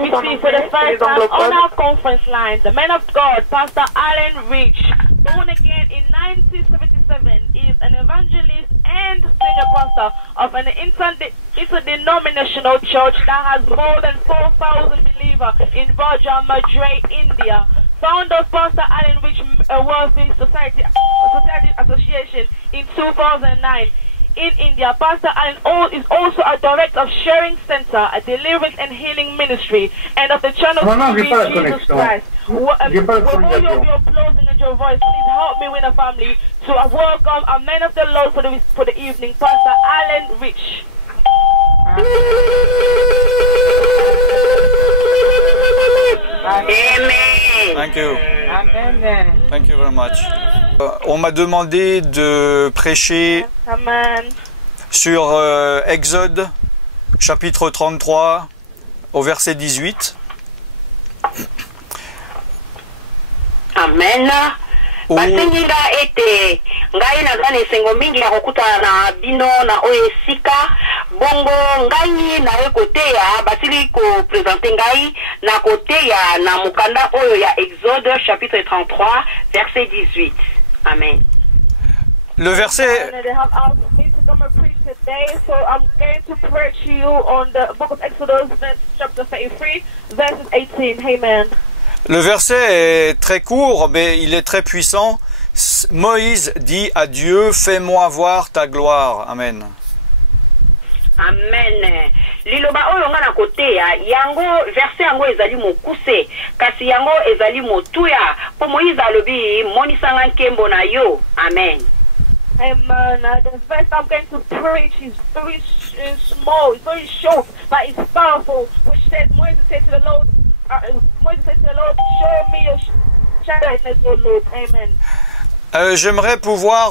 we see for the first time on our conference line, the man of God, Pastor Alan Rich, born again in 1977, is an evangelist and senior pastor of an interdenominational church that has more than 4,000 believers in Raja Madrid, India. Founder of Pastor Alan Rich Wealthy Society Association in 2009. In India, Pastor Alan is also a director of Sharing Center, a deliverance and healing ministry, and of the channel Jesus Christ. With all your applause and your voice, please help me win a family to welcome a man of the Lord for the evening, Pastor Alan Rich. Amen. Thank you. Amen. Thank you very much. On m'a demandé de prêcher Amen. sur Exode, chapitre 33, au verset 18. Amen. Basenginga ete ngai naza na esengo mingi ya kokutana na bino na oyo esika bongo ngai naye koteya basili kopresente ngai na koteya na mokanda oyo ya Exode chapitre 33 verset 18. Amen. Le verset... They have asked me to come and preach today, so I'm going to preach you on the book of Exodus, chapter 33, verses 18. Amen. Le verset est très court, mais il est très puissant. Moïse dit à Dieu, fais-moi voir ta gloire. Amen. Amen. Liloba oyo nga na koteya yango verset yango ezali mokuse kasi yango ezali motuya po Moïse alobi monisanga nkembo na yo. Amen. Amen. The verse I'm going to preach is very small, it's very short, but it's powerful. Which says, Moses said to the Lord, show me your shyness, O Lord. Amen. J'aimerais pouvoir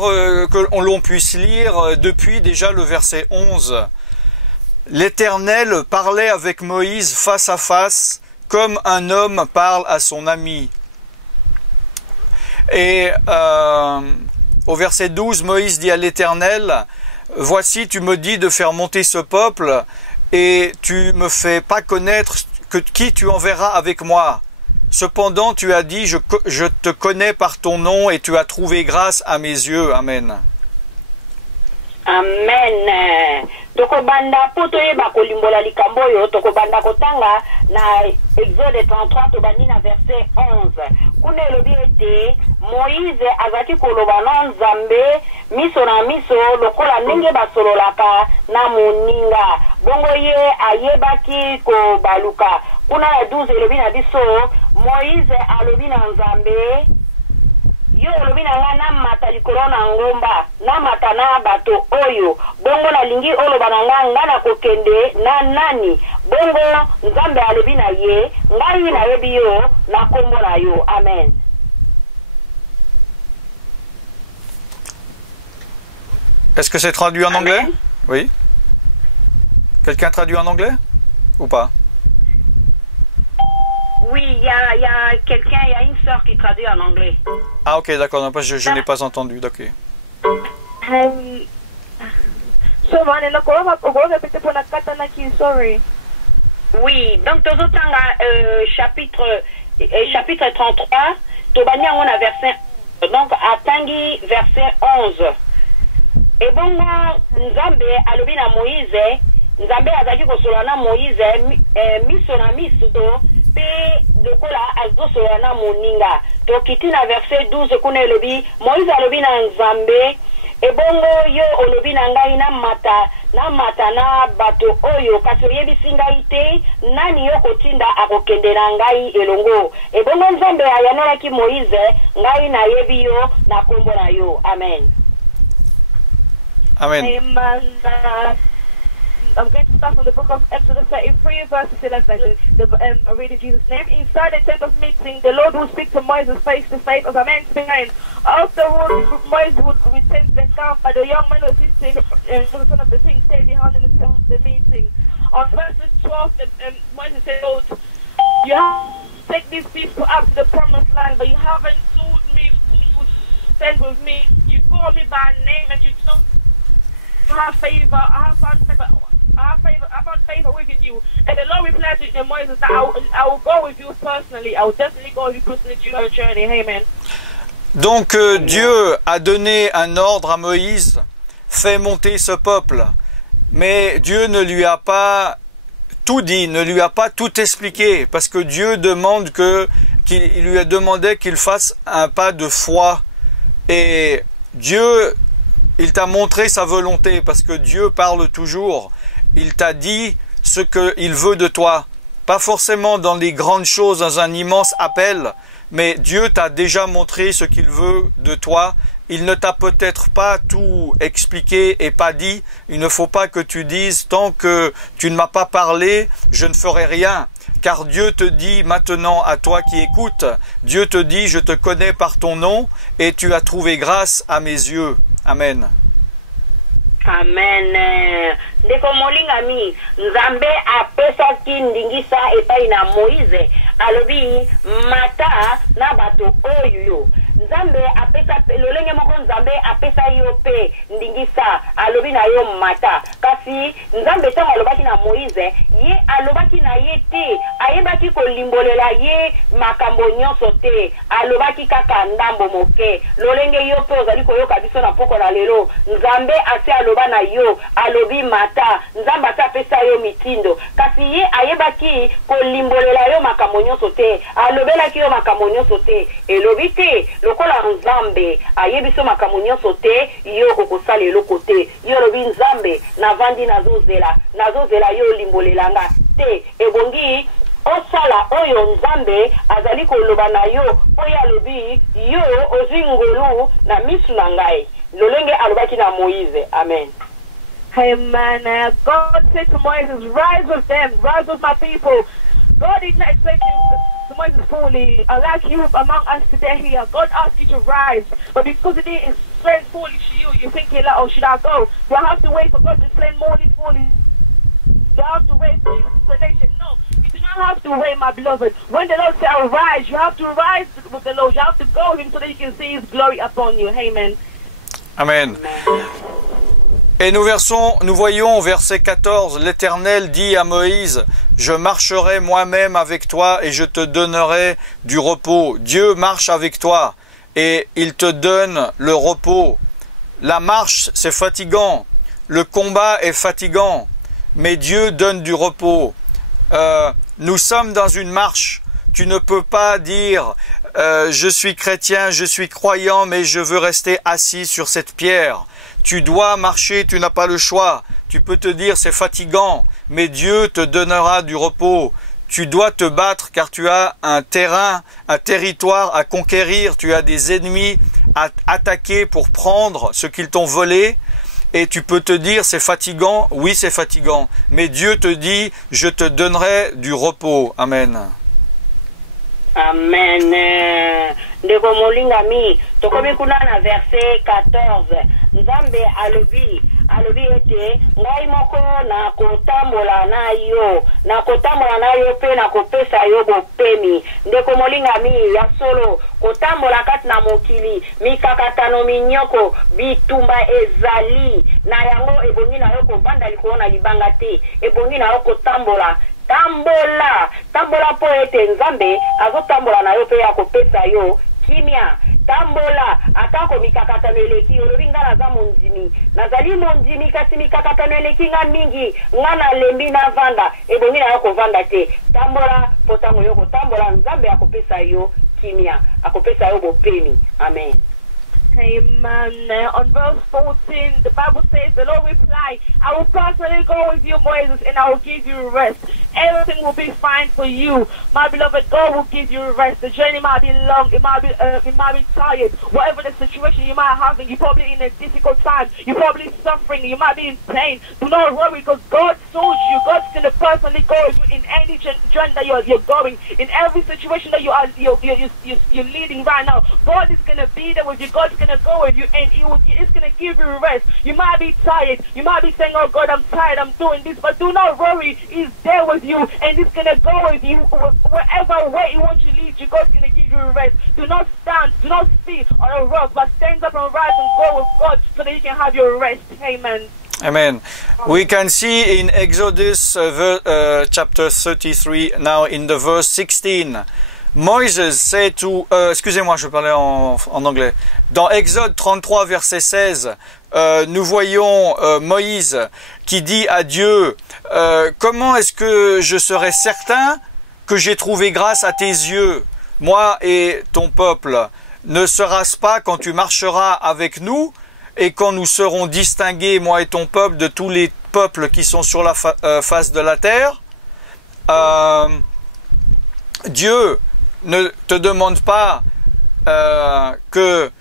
que l'on puisse lire depuis déjà le verset 11. L'Éternel parlait avec Moïse face à face, comme un homme parle à son ami. Et au verset 12, Moïse dit à l'Éternel, « Voici, tu me dis de faire monter ce peuple, et tu me fais pas connaître qui tu enverras avec moi. Cependant, tu as dit, je te connais par ton nom, et tu as trouvé grâce à mes yeux. » Amen. Amen. Tokobanda poto yeba kolimbola likambo yo tokobanda kotanga na Exode 33 tobandi na verset 11. Kuna elobi ete Moïse azaki koloba na Nzambe miso na miso lokola ndenge basololaka na moninga. Bongo ye ayebaki kobaluka. Kuna ya 12 elobi na biso Moïse alobi na Nzambe yo olobi na nga na mata likolo na ngomba na mata na bato oyo bongo na lingi oloba na nga na kokende na nani bongo Nzambe alobi na ye ngai na yebi yo na kombo na yo. Amen. Est-ce que c'est traduit en anglais? Oui. Quelqu'un traduit en anglais ou pas? Oui, il y a quelqu'un, il y a une sœur qui traduit en anglais. Ah ok, d'accord, non, je n'ai pas entendu, d'accord. Oui, donc chapitre 33, tobani on a verset, donc atangi verset 11. Et bon, Nzambe alobi na Moïse, Nzambe azaki kosolola na Moïse, miso na miso pe lokola azosolola na moninga. Tokiti na verset 12 kuna elobi Moïse alobi na Nzambe, ebongo yo olobi na ngai na mata na bato oyo kasi oyebisi ngai te nani yo kotinda akokende na ngai elongo. Ebongo Nzambe ayanolaki Moïse, ngai na yebi yo na kombo na yo. Amen. Amen. Amen. I'm going to start from the book of Exodus 33, verses 11. I'm reading Jesus' name. Inside the tent of meeting, the Lord will speak to Moses face to face as a man behind. Afterwards, Moses would return to the camp, but the young man was sitting, the son of the king stayed behind in the tent of the meeting. On verses 12, Moses said, Lord, you have to take these people up to the promised land, but you haven't told me who would stand with me. You call me by name and you don't have favor. I have found favor. I found favor within you. And the Lord replied to Moses that I will go with you personally. I will definitely go with you personally to your journey. Amen. Donc Dieu a donné un ordre à Moïse, fais monter ce peuple. Mais Dieu ne lui a pas tout dit, ne lui a pas tout expliqué, parce que Dieu demande qu'il lui a demandé qu'il fasse un pas de foi. Et Dieu, il t'a montré sa volonté, parce que Dieu parle toujours. Il t'a dit ce qu'il veut de toi. Pas forcément dans les grandes choses, dans un immense appel, mais Dieu t'a déjà montré ce qu'il veut de toi. Il ne t'a peut-être pas tout expliqué et pas dit. Il ne faut pas que tu dises, tant que tu ne m'as pas parlé, je ne ferai rien. Car Dieu te dit maintenant à toi qui écoutes, Dieu te dit, je te connais par ton nom et tu as trouvé grâce à mes yeux. Amen. Amen. Ndeko molingami, Nzambe apesaki ndingisa epai na Moïse, alobi mata na bato oyo. Nzambe apesa lolenge moko Nzambe apesa yo pe ndingisa alobi na yo mata. Kasi Nzambe tango alobaki na Moïse, ye alobaki na ye te, ayebaki kolimbolela ye makambo nyonso te, alobaki kaka ndambo moke. Lolenge yo pe ozali koyoka biso na poko na lelo, Nzambe ase aloba na yo, alobi mata, Nzambe ase apesa yo mitindo. Kasi ye ayebaki kolimbolela yo makambo nyonso te, alobelaki yo makambo nyonso te, elobi te. Lokola Nzambe ayebiso makambo nyonso te, yo okosala eloko te. Yo lobi Nzambe navandi nazozela yo limbolelanga te. Ebongi osala oyo Nzambe azali koloba na yo, oyo alobi yo ozwi ngolu na misu na ngai. Lolenge alobaki na Moïse. Amen. Amen. God said to Moses, rise with them, rise with my people. God did not expect you to Moses fully. Like you among us today here, God asked you to rise, but because it is explained fully to you, you're thinking like, oh, should I go? Do I have to wait for God to explain more fully? Do I have to wait for the explanation? No, you do not have to wait, my beloved. When the Lord says rise, you have to rise with the Lord. You have to go with Him so that you can see His glory upon you. Amen. Amen. Et nous voyons au verset 14, l'Éternel dit à Moïse, je marcherai moi-même avec toi et je te donnerai du repos. Dieu marche avec toi et il te donne le repos. La marche, c'est fatigant. Le combat est fatigant, mais Dieu donne du repos. Nous sommes dans une marche. Tu ne peux pas dire, je suis chrétien, je suis croyant, mais je veux rester assis sur cette pierre. Tu dois marcher, tu n'as pas le choix. Tu peux te dire c'est fatigant, mais Dieu te donnera du repos. Tu dois te battre car tu as un terrain, un territoire à conquérir. Tu as des ennemis à attaquer pour prendre ce qu'ils t'ont volé. Et tu peux te dire c'est fatigant, oui c'est fatigant. Mais Dieu te dit je te donnerai du repos. Amen. Amen. Ndeko molingami, tokomi kuna na verset 14. Nzambe alobi ete ngai moko na kotambola na yo pe na kopesa yo bopemi. Ndeko molingami ya solo kotambola kati na mokili mikakatano minyoko bitumba ezali na yango ebongi na yo kovanda likolo na libanga te, ebongi na yo kotambola. Tambola po ete Nzambe azotambola na yo pe ya kopesa yo kimia. Tambola atako mikakatano eleki olobi nga naza mondimi nazali mondimi kasi mikakatano eleki nga mingi nga na lembi na vanda ebongi na yo kovanda te. Tambola po tango yo kotambola Nzambe akopesa yo kimia, akopesa yo bopemi. Amen. Amen. On verse 14, the Bible says, the Lord replied, I will personally go with you, Moses, and I will give you rest. Everything will be fine for you. My beloved, God will give you rest. The journey might be long, it might be tired. Whatever the situation you might have, you're probably in a difficult time. You're probably suffering. You might be in pain. Do not worry because God knows you. God's going to personally go with you in any journey that you're going. In every situation that you're leading right now, God is going to be there with you. God's going to go with you and it's going to give you rest. You might be tired. You might be saying, oh God, I'm tired. I'm doing this. But do not worry. He's there with you and He's going to go with you wherever way He wants to lead you. God's going to give you rest. Do not stand. Do not sit on a rock, but stand up and rise and go with God so that you can have your rest. Amen. Amen. We can see in Exodus chapter 33, now in the verse 16, Moses said to, excusez-moi, je parlais en anglais. Dans Exode 33, verset 16, nous voyons Moïse qui dit à Dieu, comment est-ce que je serai certain que j'ai trouvé grâce à tes yeux, moi et ton peuple? Ne sera-ce pas quand tu marcheras avec nous et quand nous serons distingués, moi et ton peuple, de tous les peuples qui sont sur la face de la terre? Dieu ne te demande pas que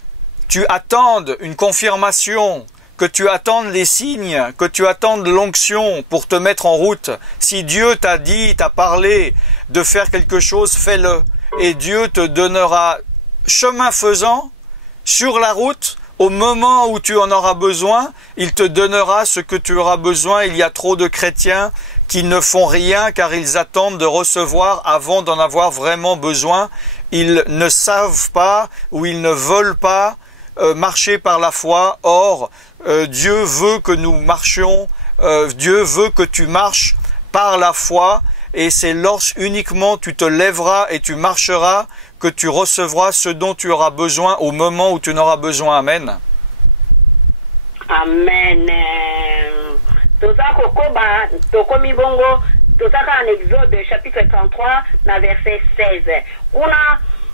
tu attendes une confirmation, que tu attendes les signes, que tu attendes l'onction pour te mettre en route. Si Dieu t'a dit, t'a parlé de faire quelque chose, fais-le. Et Dieu te donnera, chemin faisant, sur la route, au moment où tu en auras besoin, il te donnera ce que tu auras besoin. Il y a trop de chrétiens qui ne font rien car ils attendent de recevoir avant d'en avoir vraiment besoin. Ils ne savent pas ou ils ne veulent pas marcher par la foi. Or, Dieu veut que nous marchions, Dieu veut que tu marches par la foi, et c'est uniquement tu te lèveras et tu marcheras que tu recevras ce dont tu auras besoin au moment où tu en auras besoin. Amen. Amen. En Exode chapitre 33, na verset 16.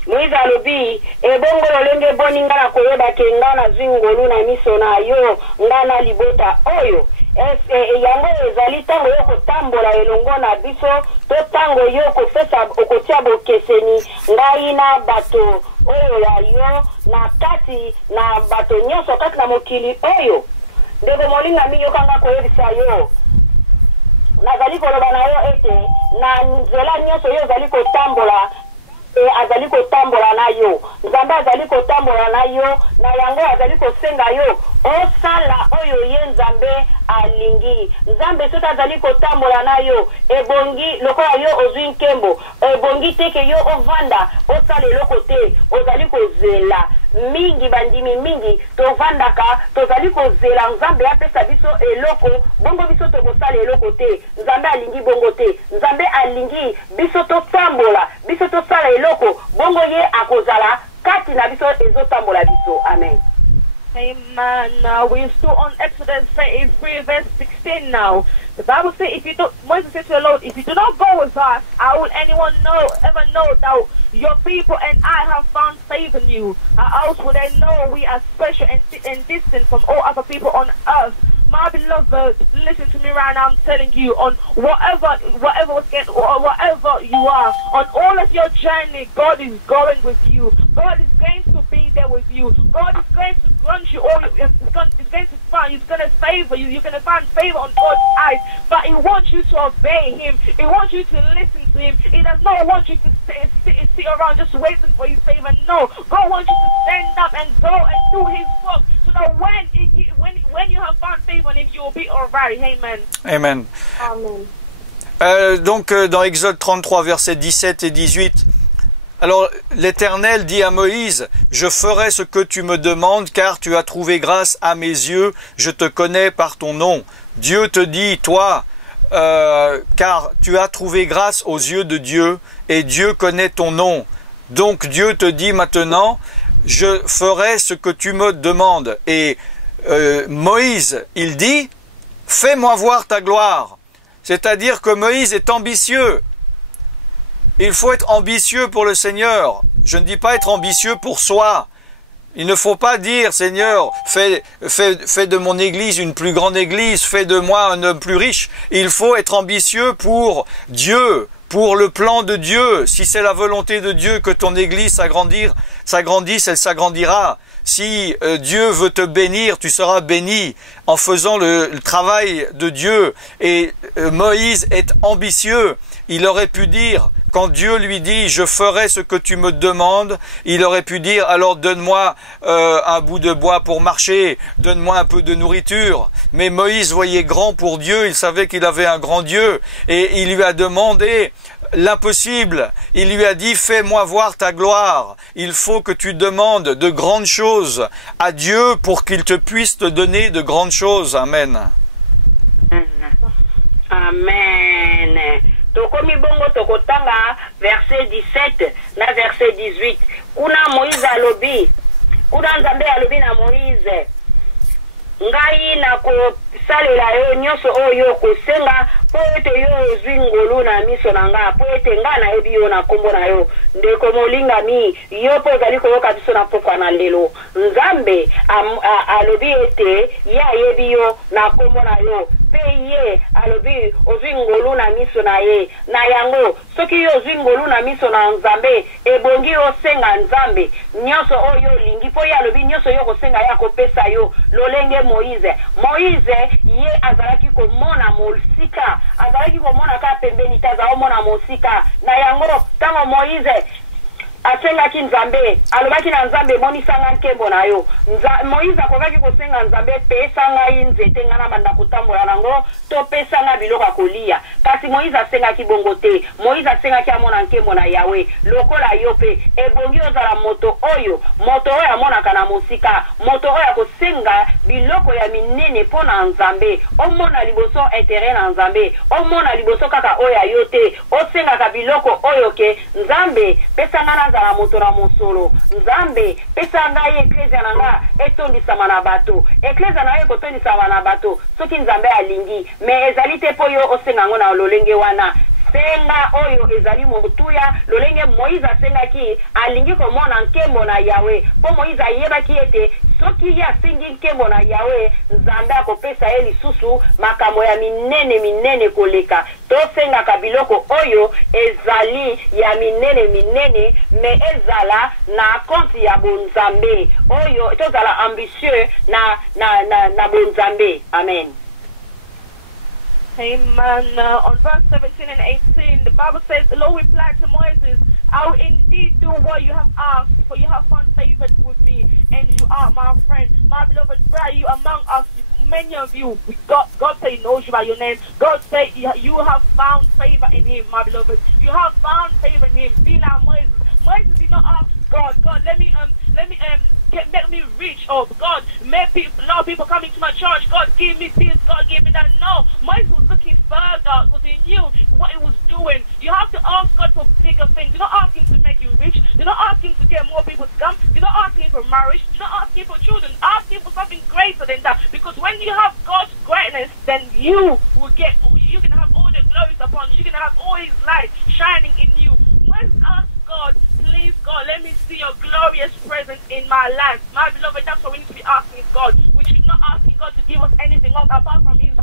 Moïse alobi ebongo lolenge boni ngana koyeba ke ngana zwingolu na miso na yo ngana libota oyo yango ezali tango yo kotambola elongo na biso to tango yo kofesa okotia bokeseni ngai na bato oyo ya yo na kati na bato nyonso kati na mokili oyo ndeko molinga mi yokanga koyebisa yo nazali koloba na yo ete na nzela nyonso yo ozali kotambola azali kotambola na yo nzambe azali kotambola na yo na yango azali kosenga yo osala oyo ye nzambe alingi nzambe soki azali kotambola na yo ebongi lokola yo ozwi nkembo ebongi teke yo ovanda osala eloko te ozali kozela mingi bandimi mingi tovandaka tozali kozela nzambe apesa biso eloko bongo biso tokosala eloko te nzambe alingi bongo te nzambe alingi biso totambola biso tosala eloko bongo ye akozala kati na biso ezotambola biso. Amen. Amen. We're still on Exodus 33 verse 16 now. The Bible says, if you don't, Moses said to the Lord, if you do not go with us, how will anyone ever know that your people and I have found favor in you? How else would they know we are special and distant from all other people on earth? My beloved, listen to me right now. I'm telling you, on whatever you are, on all of your journey, God is going with you. God is going to be there with you. God is going to grant you all. He's going to favor you. You're going to find favor on God's eyes. But He wants you to obey Him. He wants you to listen to Him. He does not want you to sit around just waiting for His favor. No, God wants you to stand up and go and do His work. So that when you have found favor on Him, you will be all right. Amen. Amen. Amen. Donc dans Exode 33 versets 17 et 18, alors l'Éternel dit à Moïse, je ferai ce que tu me demandes car tu as trouvé grâce à mes yeux, je te connais par ton nom. Dieu te dit, toi, car tu as trouvé grâce aux yeux de Dieu et Dieu connaît ton nom. Donc Dieu te dit maintenant, je ferai ce que tu me demandes. Et Moïse, il dit, fais-moi voir ta gloire. C'est-à-dire que Moïse est ambitieux. Il faut être ambitieux pour le Seigneur. Je ne dis pas être ambitieux pour soi. Il ne faut pas dire, Seigneur, fais de mon église une plus grande église, fais de moi un homme plus riche. Il faut être ambitieux pour Dieu, pour le plan de Dieu. Si c'est la volonté de Dieu que ton église s'agrandisse, elle s'agrandira. Si Dieu veut te bénir, tu seras béni en faisant le travail de Dieu. Et Moïse est ambitieux. Il aurait pu dire, quand Dieu lui dit, je ferai ce que tu me demandes, il aurait pu dire, alors donne-moi un bout de bois pour marcher, donne-moi un peu de nourriture. Mais Moïse voyait grand pour Dieu, il savait qu'il avait un grand Dieu, et il lui a demandé l'impossible. Il lui a dit, fais-moi voir ta gloire. Il faut que tu demandes de grandes choses à Dieu pour qu'il te puisse te donner de grandes choses. Amen. Amen. Tokomi bongo tokotanga verset 17 na verset 18. Kuna Moïse alobi. Kuna Nzambe alobi na Moïse. Ngai na ko salela yo nyoso oyo kosenga po ete yo ozwi ngolu na miso na nga po ete nga na yebi yo na kombo na yo ndeko molinga mi yo po ezali koyoka biso na pokwa na lelo Nzambe alobi ete ya yebi yo na kombo na yo pe ye alobi ozwi ngolu na miso na ye na yango soki yo ozwi ngolu na miso na Nzambe ebongi osenga Nzambe nyoso oyo lingi po ye alobi nyoso yo kosenga ya kopesa yo lolenge Moïse ye azalaki komona mosika azalaki komona ka pembeni taza omona mosika na yango tango Moïse asengaki Nzambe alobaki na Nzambe monisanga nkembo na yo Moïse akokaki kosenga Nzambe pesa ngai nzete nga na banda kotambola nango to pesa nga biloko kolia kasi Moïse asengaki bongo te Moïse asengaki amona nkembo na Yawe lokola yo pe ebongi ozala moto oyo amonaka na mosika moto oyo akosenga biloko ya minene pona Nzambe omona liboso intérêt na Nzambe omona liboso kaka oyo yo te osengaka biloko oyo ke Nzambe pesa nga na moto na mosolo Nzambe pesa ngai eklezia na nga etondisama na bato eklezia na ye kotondisama na bato soki Nzambe alingi me ezali te po yo osenga ngo na lolenge wana senga oyo ezali motuya lolenge Moïse asengaki alingi komona nkembo na Yawe po Moïse ayebaki ete soki ya asengi nkembo na Yawe Nzambe akopesa ye lisusu makambo ya minene koleka tosengaka biloko oyo ezali ya minene me ezala na konti ya bonzambe oyo tozala ambitieux na bonzambe. Amen. Amen. On verse 17 and 18, the Bible says, the Lord replied to Moses, I will indeed do what you have asked, for you have found favor with me, and you are my friend. My beloved, pray you among us, many of you, God say he knows you by your name. God say you have found favor in him, my beloved. You have found favor in him. Be like Moses. Moses did not ask God, let me make me rich. Oh God, make a lot of people coming to my church. God, give me this. God, give me that. No, Moses was looking further because he knew what he was doing. You have to ask God for bigger things. You're not asking to make you rich. You're not asking to get more people to come. You're not asking for marriage. You're not asking for children. Asking for something greater than that. Because when you have God's greatness, then you can have all the glories upon you. You can have all His light shining in you. Let's ask God, please God, let me see your glorious presence in my life. My beloved, that's what we need to be asking God. We should not asking God to give us anything else apart from His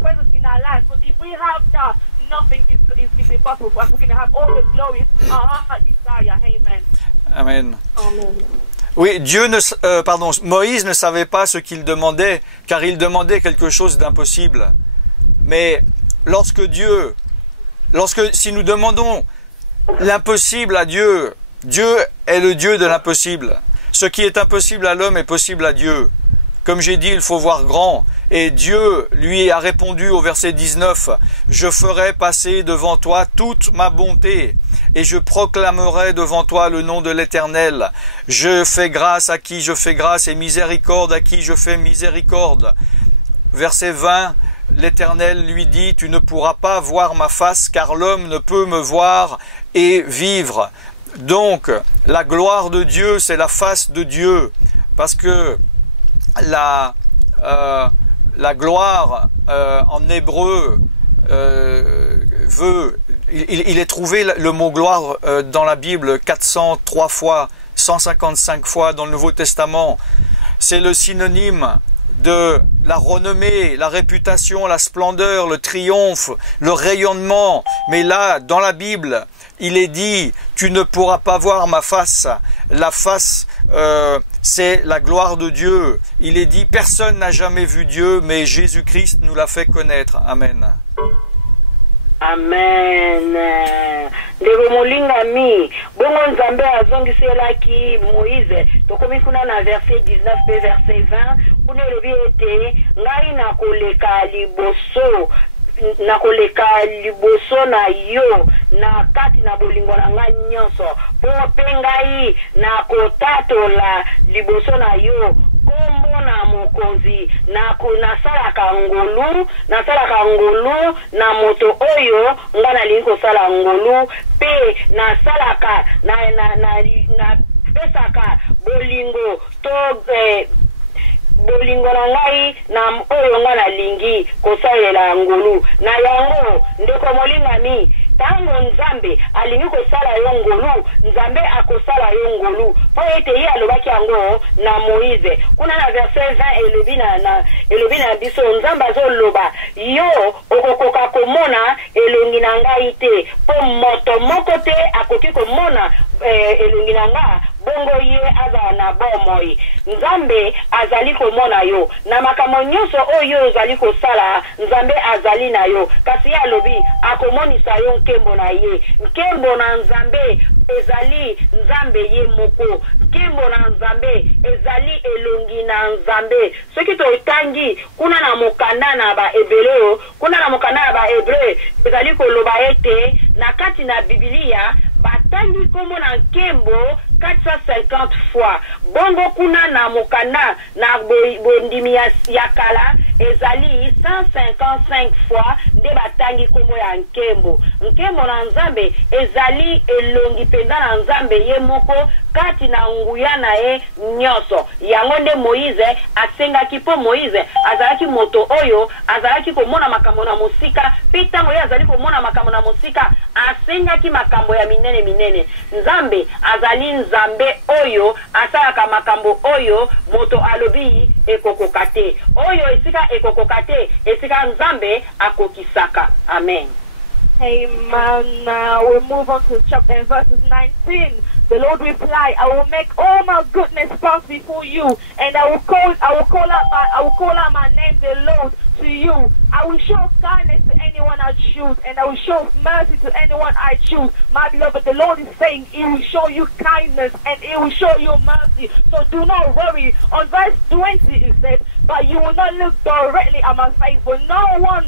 presence in our life. Because if we have that, nothing is impossible for us. We can have all the glories our heart desire. Amen. Amen. Amen. Oui, Moïse ne savait pas ce qu'il demandait, car il demandait quelque chose d'impossible. Mais si nous demandons l'impossible à Dieu, Dieu est le Dieu de l'impossible. Ce qui est impossible à l'homme est possible à Dieu. Comme j'ai dit, il faut voir grand. Et Dieu lui a répondu au verset 19, « Je ferai passer devant toi toute ma bonté, et je proclamerai devant toi le nom de l'Éternel. Je fais grâce à qui je fais grâce, et miséricorde à qui je fais miséricorde. » Verset 20, l'Éternel lui dit, « Tu ne pourras pas voir ma face, car l'homme ne peut me voir et vivre. » Donc, la gloire de Dieu, c'est la face de Dieu, parce que la gloire en hébreu il est trouvé le mot gloire dans la Bible 403 fois, 155 fois dans le Nouveau Testament. C'est le synonyme de la renommée, la réputation, la splendeur, le triomphe, le rayonnement. Mais là, dans la Bible, il est dit, tu ne pourras pas voir ma face. La face, c'est la gloire de Dieu. Il est dit, personne n'a jamais vu Dieu, mais Jésus-Christ nous l'a fait connaître. Amen. Amen. Ndeko molinga mi bongo Nzambe azongiselaki Moïse tokomi kuna na verset 19 pe verset 20 kuna elobi ete ngai nakoleka liboso na yo na kati na bolingo na ngai nyonso po pe ngai nakotatola liboso na yo kombo mona mokonzi nasalaka ngolu na moto oyo nga nalingi kosala ngolu pe nasalaka na pesaka bolingo to bolingo na ngai na oyo nga nalingi kosalela ngolu na yango ndeko molingami tango nzambe alingi kosala yo ngolu nzambe akosala yo ngolu po ete ye alobaki yango na Moïse kuna na verset 20 elobi na biso nzambe azoloba yo okokoka komona elongi na ngai te po moto moko te akoki komona elongi na nga bongo ye azala na bomoi nzambe azali komona yo na makambo nyonso oyo ozali kosala nzambe azali na yo kasi ye alobi akomonisa yo nkembo na ye nkembo na nzambe ezali nzambe ye moko nkembo na nzambe ezali elongi na nzambe soki totangi kuna na mokanda na bahebreu ezali koloba ete na kati na Biblia batangi komo na nkembo 450 fois bongo kuna na mokanda na bondimi ya kala ezali 155 fois nde batangi komo ya nkembo na nzambe ezali elongi penza na nzambe ye moko kati na nguya na ye nyonso yango nde Moïse asengaki po Moïse azalaki moto oyo azalaki komona makambo na mosika pe tango ye azali komona makambo na mosika asengaki makambo ya minene nzambe azali nzambe oyo asalaka makambo oyo moto alobi ekokoka te oyo esika ekokoka te esika nzambe akokisaka amen. Amen. We move on to chapter and verses 19. The Lord replied, I will make all my goodness pass before you, and I will call out my name, the Lord, to you. I will show kindness to anyone I choose, and I will show mercy to anyone I choose. My beloved, the Lord is saying He will show you kindness and He will show you mercy. So do not worry. On verse 20 it says, but you will not look directly at my face, for no one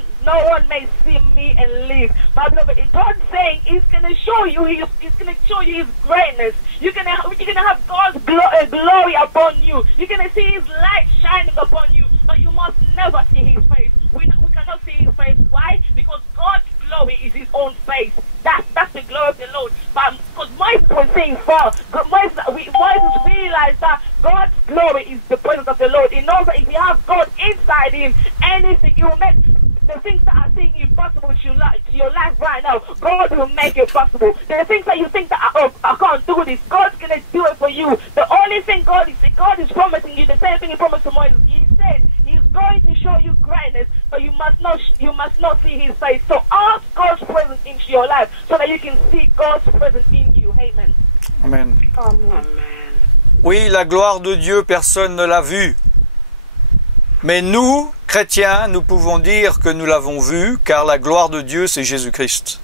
may see me and live. My beloved, God's saying He's gonna show you His greatness. You're gonna have God's glory upon you. You're gonna see His light shining upon you, but you must never see His face. We cannot see His face. Why? Because God's glory is His own face. That's the glory of the Lord. But because Moses was saying far, Moses realized that God's glory is the presence of the Lord. He knows that if you have God inside Him, anything you will make. The things that are seeming impossible to your life right now, God will make it possible. The things that you think that I can't do this, God's gonna do it for you. The only thing God is promising you, the same thing He promised to Moses. He said He's going to show you greatness, but you must not see His face. So ask God's presence into your life so that you can see God's presence in you. Amen. Amen. Amen. Oui, la gloire de Dieu, personne ne l'a vue. Mais nous, chrétiens, nous pouvons dire que nous l'avons vu, car la gloire de Dieu, c'est Jésus-Christ.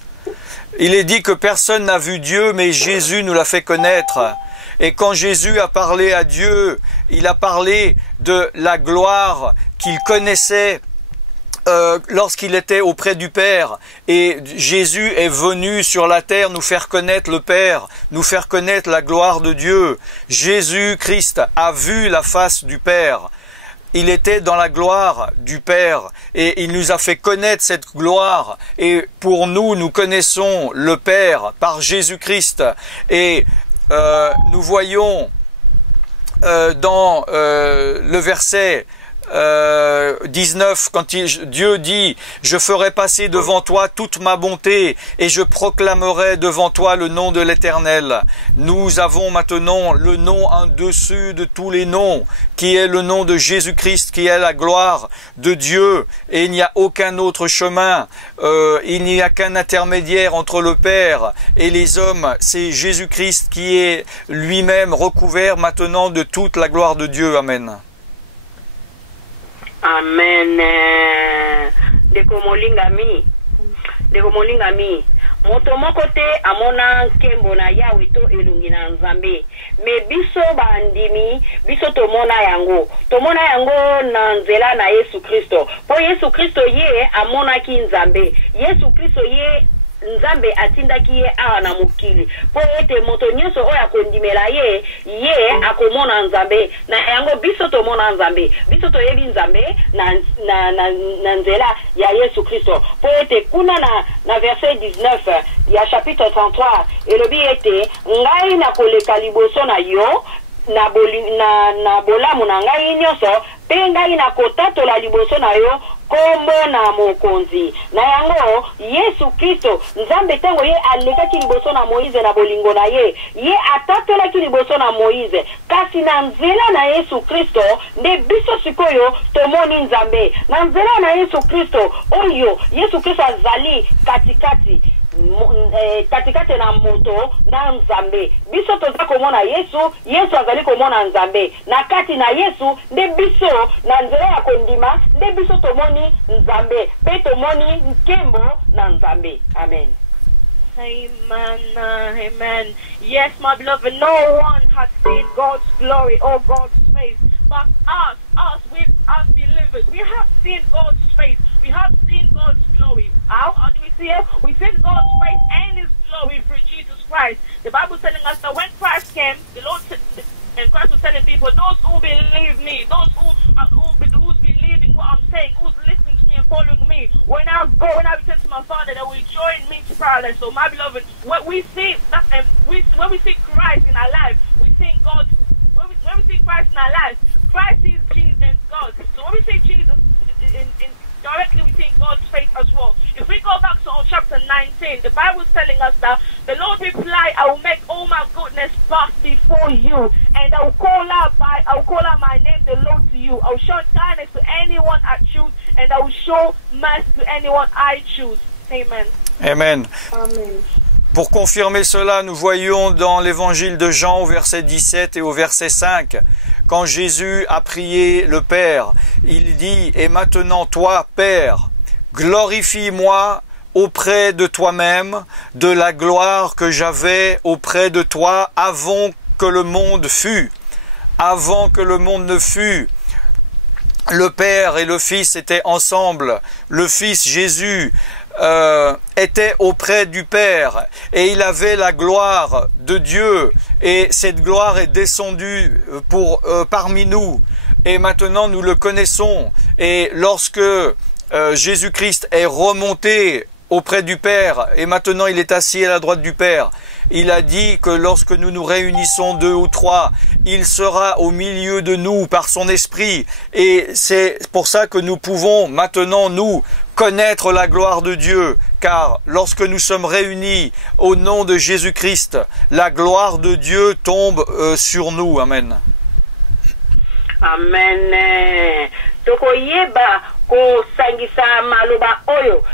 Il est dit que personne n'a vu Dieu, mais Jésus nous l'a fait connaître. Et quand Jésus a parlé à Dieu, il a parlé de la gloire qu'il connaissait lorsqu'il était auprès du Père. Et Jésus est venu sur la terre nous faire connaître le Père, nous faire connaître la gloire de Dieu. Jésus-Christ a vu la face du Père. Il était dans la gloire du Père et il nous a fait connaître cette gloire. Et pour nous, nous connaissons le Père par Jésus-Christ. Et nous voyons dans le verset 19, quand Dieu dit « Je ferai passer devant toi toute ma bonté et je proclamerai devant toi le nom de l'Éternel ». Nous avons maintenant le nom en-dessus de tous les noms, qui est le nom de Jésus-Christ, qui est la gloire de Dieu. Et il n'y a aucun autre chemin, il n'y a qu'un intermédiaire entre le Père et les hommes. C'est Jésus-Christ qui est lui-même recouvert maintenant de toute la gloire de Dieu. Amen. Amen. Ndeko molingami. Moto moko te amona nkembo na Yawe to elungi na Nzambe. Me biso bandimi, biso tomona yango na nzela na Yesu Kristo. Po Yesu Kristo ye amona ki Nzambe. Yesu Kristo ye Nzambe nzambe atindaki ye awa na mokili po ete moto nyonso oyo akondimela ye ye akomona nzambe na yango biso tomona nzambe biso toyebi nzambe na nzela ya Yesu Kristo po ete kuna na verset 19 ya chapitre 33 elobi ete ngai na koleka liboso na yo na bolamu na ngai nyonso pe ngai na kotatola liboso na yo kombo na mokonzi na yango Yesu Kristo nzambe tango ye alekaki liboso na Moïse na bolingo na ye atatolaki liboso na Moïse kasi na nzela na Yesu Kristo nde biso sikoyo tomoni nzambe na nzela na Yesu Kristo oyo Yesu Kristo azali katikati na moto na nzambe biso toza komona Yesu azali komona nzambe na kati na Yesu nde biso na nzela ya kondima nde biso tomoni nzambe pe tomoni nkembo na nzambe. Amen. Amen. Amen. Yes, my beloved, no one has seen God's glory or God's face, but us believers, we have seen God's face. We have seen God's glory. How do we see it? We see God's face and His glory through Jesus Christ. The Bible is telling us that when Christ came, the Lord and Christ was telling people, those who believe me, those who's believing what I'm saying, who's listening to me and following me, when I return to my Father, they will join me to paradise. So, my beloved, when we see Christ in our life, we see God. When we see Christ in our lives, Christ is Jesus and God. So when we see Jesus directly, we see God's face as well. If we go back to chapter 19, the Bible is telling us that the Lord replied, I will make all my goodness pass before you, and I will call out my name, the Lord, to you. I will show kindness to anyone I choose, and I will show mercy to anyone I choose. Amen. Amen. Amen. Pour confirmer cela, nous voyons dans l'évangile de Jean au verset 17 et au verset 5, quand Jésus a prié le Père, il dit « Et maintenant, toi, Père, glorifie-moi auprès de toi-même de la gloire que j'avais auprès de toi avant que le monde fût. » Avant que le monde ne fût, le Père et le Fils étaient ensemble. Le Fils Jésus était auprès du Père et il avait la gloire de Dieu, et cette gloire est descendue parmi nous, et maintenant nous le connaissons. Et lorsque Jésus-Christ est remonté auprès du Père et maintenant il est assis à la droite du Père, il a dit que lorsque nous nous réunissons 2 ou 3, il sera au milieu de nous par son esprit, et c'est pour ça que nous pouvons maintenant nous connaître la gloire de Dieu, car lorsque nous sommes réunis au nom de Jésus-Christ, la gloire de Dieu tombe sur nous. Amen. Amen. Tokoyeba ko sangisa maloba oyo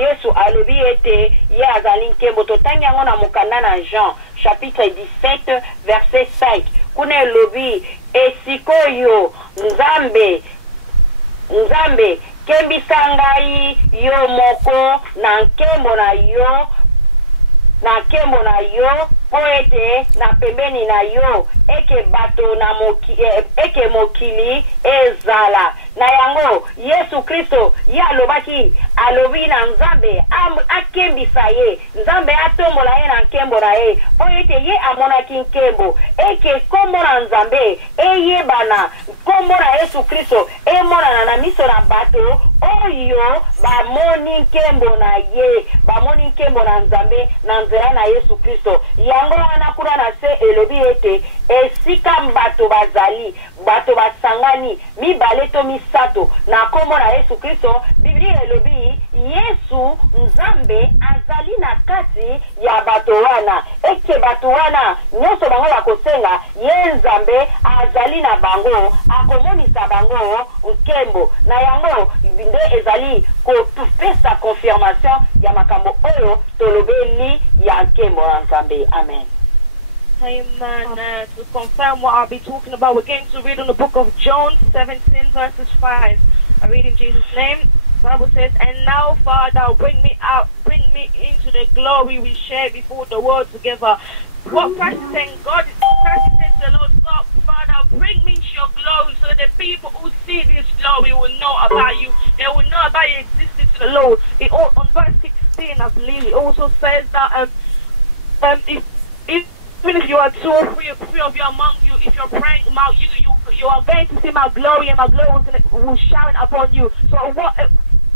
Yesu alobi ete ye azali nkembo. Totangi yango na mokanda na Jean chapitre 17 verset 5 kuna elobi esikoyo nzambe kembisa ngai yo moko na nkembo na yo po ete na pembeni na yo eke bato eke mokili ezala na yango Yesu Kristo ye alobi na nzambe akembisa ye, nzambe atombola ye na nkembo na ye po ete ye amonaki nkembo eke kombo na nzambe eyebana, kombo na Yesu Kristo emonana na miso na bato oyo bamoni nkembo na ye, bamoni nkembo na nzambe na nzela na Yesu Kristo. Yango wana kuna na se elobi ete esika bato basangani mibale to misato na kombo na Yesu Kristo, Biblia elobi Yesu nzambe azali na kati ya bato wana, eke bato wana nyonso bango bakosenga ye nzambe azali na bango, akomonisa bango nkembo na yango nde ezali kopesa confirmation ya makambo oyo tolobeli ya nkembo ya nzambe. Amen. Amen. To confirm what I'll be talking about, we're going to read on the book of John 17 verses 5. I read in Jesus' name. The Bible says, and now, Father, bring me into the glory we share before the world together. What Christ is saying, Christ is saying to the Lord, God, Father, bring me into your glory so that the people who see this glory will know about you. They will know about your existence to the Lord. On verse 6, thin as lily. It also says that even if you are two or three of you among you, if you're praying, you are going to see my glory, and my glory will shine upon you. So what?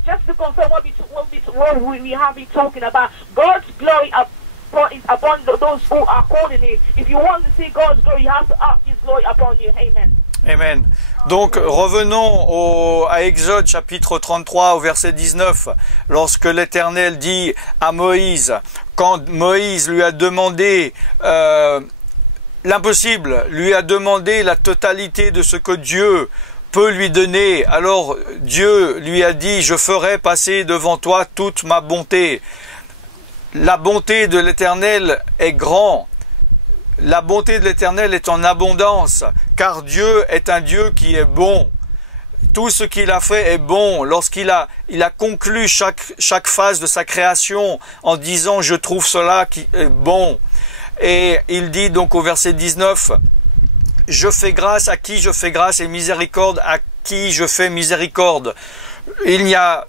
Just to confirm what we have been talking about, God's glory is upon those who are called in Him. If you want to see God's glory, you have to ask His glory upon you. Amen. Amen. Donc revenons à Exode chapitre 33 au verset 19, lorsque l'Éternel dit à Moïse, quand Moïse lui a demandé l'impossible, lui a demandé la totalité de ce que Dieu peut lui donner, alors Dieu lui a dit, je ferai passer devant toi toute ma bonté. La bonté de l'Éternel est grande. La bonté de l'Éternel est en abondance, car Dieu est un Dieu qui est bon. Tout ce qu'il a fait est bon. Lorsqu'il a conclu chaque phase de sa création en disant « Je trouve cela qui est bon ». Et il dit donc au verset 19 « Je fais grâce à qui je fais grâce et miséricorde à qui je fais miséricorde ». Il n'y a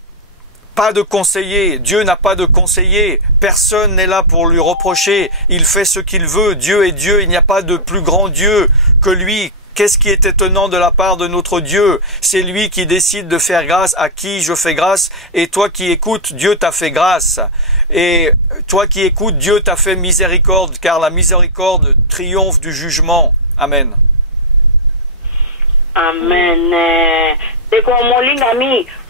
pas de conseiller, Dieu n'a pas de conseiller, personne n'est là pour lui reprocher, il fait ce qu'il veut, Dieu est Dieu, il n'y a pas de plus grand Dieu que lui. Qu'est-ce qui est étonnant de la part de notre Dieu? C'est lui qui décide de faire grâce à qui je fais grâce, et toi qui écoutes, Dieu t'a fait grâce. Et toi qui écoutes, Dieu t'a fait miséricorde, car la miséricorde triomphe du jugement. Amen. Amen.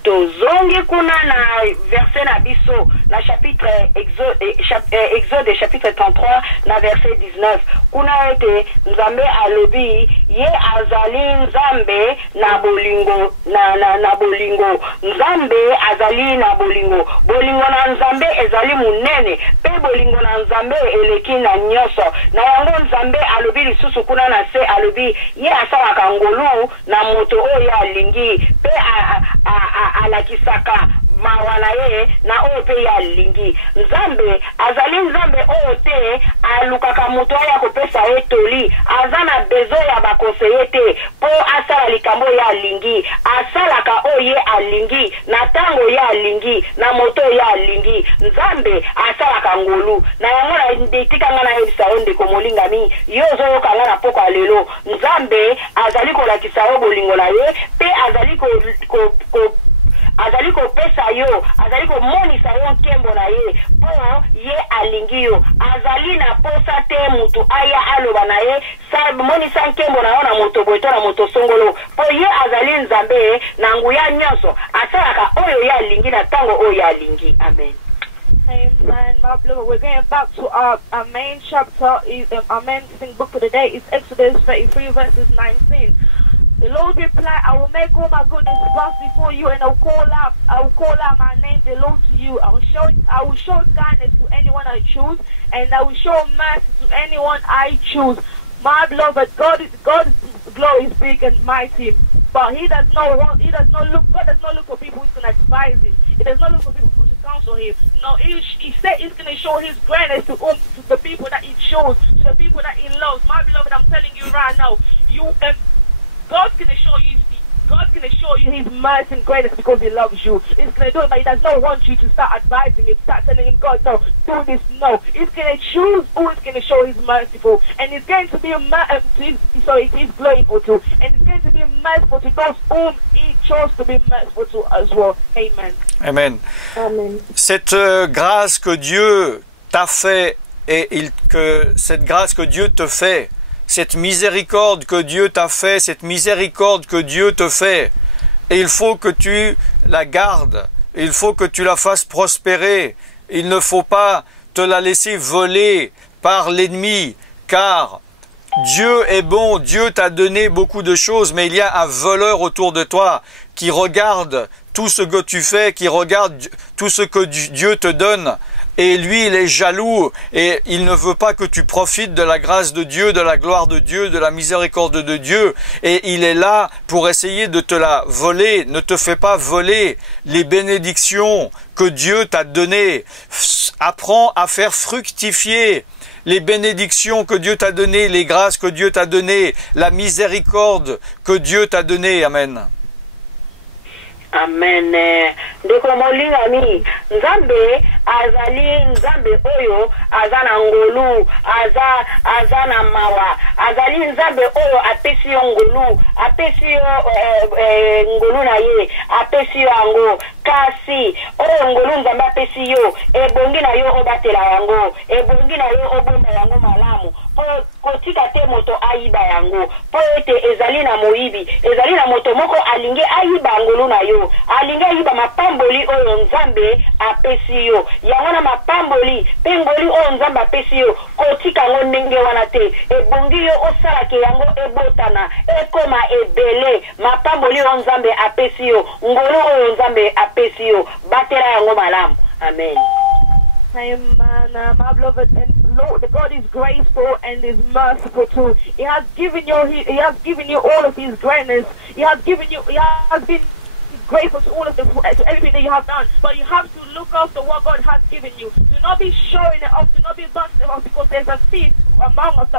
tozongi kuna na verset na biso na chapitre Exode chapitre 33 na verset 19 kuna ete nzambe alobi ye azali nzambe na bolingo na bolingo nzambe azali na bolingo na nzambe ezali munene pe bolingo na nzambe eleki na nyoso na yango nzambe alobi lisusu kuna na se alobi ye asalaka ngolu na moto oyo alingi pe alakisaka mawana ye na ope ya lingi nzambe azali nzambe ote alukaka moto ya kopesa etoli azana bezo ya bakonseye te po asala likambo ya lingi asalaka oye alingi na tango ya lingi na moto ya lingi nzambe asalaka ngolu na yango na nditikanga na yebisa onde komolingami yozo kanga na poko lelo nzambe azali kolakisa yo bolingo na ye pe azali azali ko pesa yo azali ko monisa yo nkembo na ye po ye alingi yo azali na posa te mutu aya aloba na ye sa monisa nkembo na yo na moto boto na moto songolo po ye azali nzambe na nguya nyoso asalaka oyo ya alingi na tango oyo ya alingi. Amen. Amen, my beloved. We're going back to our main chapter. Our main book for the day is Exodus 33 verses 19. The Lord replied, I will make all my goodness pass before you, and I will call out my name, the Lord, to you. I will show kindness to anyone I choose, and I will show mercy to anyone I choose. My beloved, God's glory is big and mighty, but God does not look for people who can advise Him. He does not look for people who can counsel Him. No, He said He's going to show His greatness to the people that He chose, to the people that He loves. My beloved, I'm telling you right now, God's going to show you His mercy and greatness because He loves you. He's going to do it, but He does not want you to start advising Him, start telling Him, God, no, do this, no. He's going to choose who He's going to show His merciful, and He's going to be He's grateful to, and He's going to be merciful to those whom He chose to be merciful to as well. Amen. Amen. Amen. Cette grâce que Dieu t'a fait et cette grâce que Dieu te fait, cette miséricorde que Dieu t'a fait, cette miséricorde que Dieu te fait, et il faut que tu la gardes, il faut que tu la fasses prospérer, il ne faut pas te la laisser voler par l'ennemi, car Dieu est bon, Dieu t'a donné beaucoup de choses, mais il y a un voleur autour de toi qui regarde tout ce que tu fais, qui regarde tout ce que Dieu te donne. Et lui, il est jaloux et il ne veut pas que tu profites de la grâce de Dieu, de la gloire de Dieu, de la miséricorde de Dieu. Et il est là pour essayer de te la voler. Ne te fais pas voler les bénédictions que Dieu t'a données. Apprends à faire fructifier les bénédictions que Dieu t'a données, les grâces que Dieu t'a données, la miséricorde que Dieu t'a donnée. Amen. Amen. Ndeko molinga mi nzambe azali nzambe oyo azana ngolu azana mawa azali nzambe oyo apesi yo ngolu apesi yo ngolu na ye apesi yo ango kasi oyo ngolu nzambe apesi yo ebongi na yo obatela yango ebongi na yo obomba yango malamu po kotika te moto ayiba yango po ete ezali na moyibi ezali na moto moko alingi ayiba ngolu na yo alingi ayiba mapamboli oyo nzambe apesi yo yango na mapamboli pengoli oyo nzambe apesi yo kotika ngo ndenge wana te ebongi yo osalake yango ebotana ekoma ebele mapamboli oyo nzambe apesi yo ngolu oyo nzambe apesi yo batela yango malamu. Amen. Amen. My beloved, and Lord, the God is graceful and is merciful too. He has given you all of His greatness. He has been grateful to all of to everything that you have done. But you have to look after what God has given you. Do not be showing it off. Do not be boasting it off, because there's a thief among us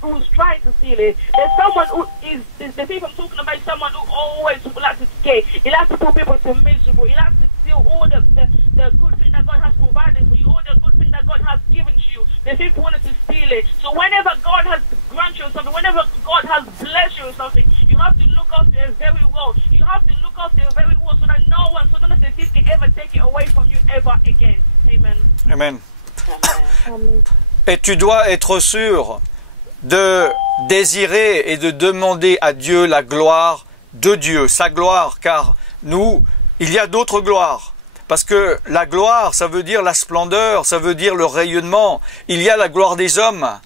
who's trying to steal it. There's someone who is the thief I'm talking about. Someone who always likes to scare. He likes to put people to miserable. He likes to steal all the good thing that God has provided for you, all the good thing that God has given to you. The thief wanted to steal it. So whenever God has granted you something, whenever God has blessed you with something, you have to look after it very well. You have to look after it very well so that none of the thief can ever take it away from you ever again. Amen. Amen. Et tu dois être sûr de désirer et de demander à Dieu la gloire de Dieu, sa gloire, car il y a d'autres gloires. Parce que la gloire, ça veut dire la splendeur, ça veut dire le rayonnement. Il y a la gloire des hommes.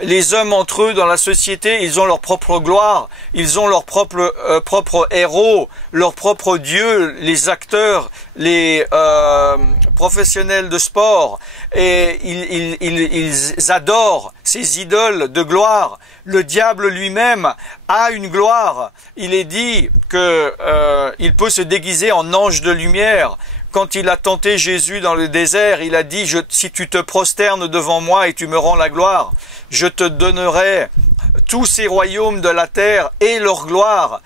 Les hommes entre eux dans la société, ils ont leur propre gloire, ils ont leur propre héros, leur propre dieu, les acteurs, les professionnels de sport, et ils adorent ces idoles de gloire. Le diable lui-même a une gloire. Il est dit que il peut se déguiser en ange de lumière. Quand il a tenté Jésus dans le désert, il a dit « Si tu te prosternes devant moi et tu me rends la gloire, je te donnerai tous ces royaumes de la terre et leur gloire. »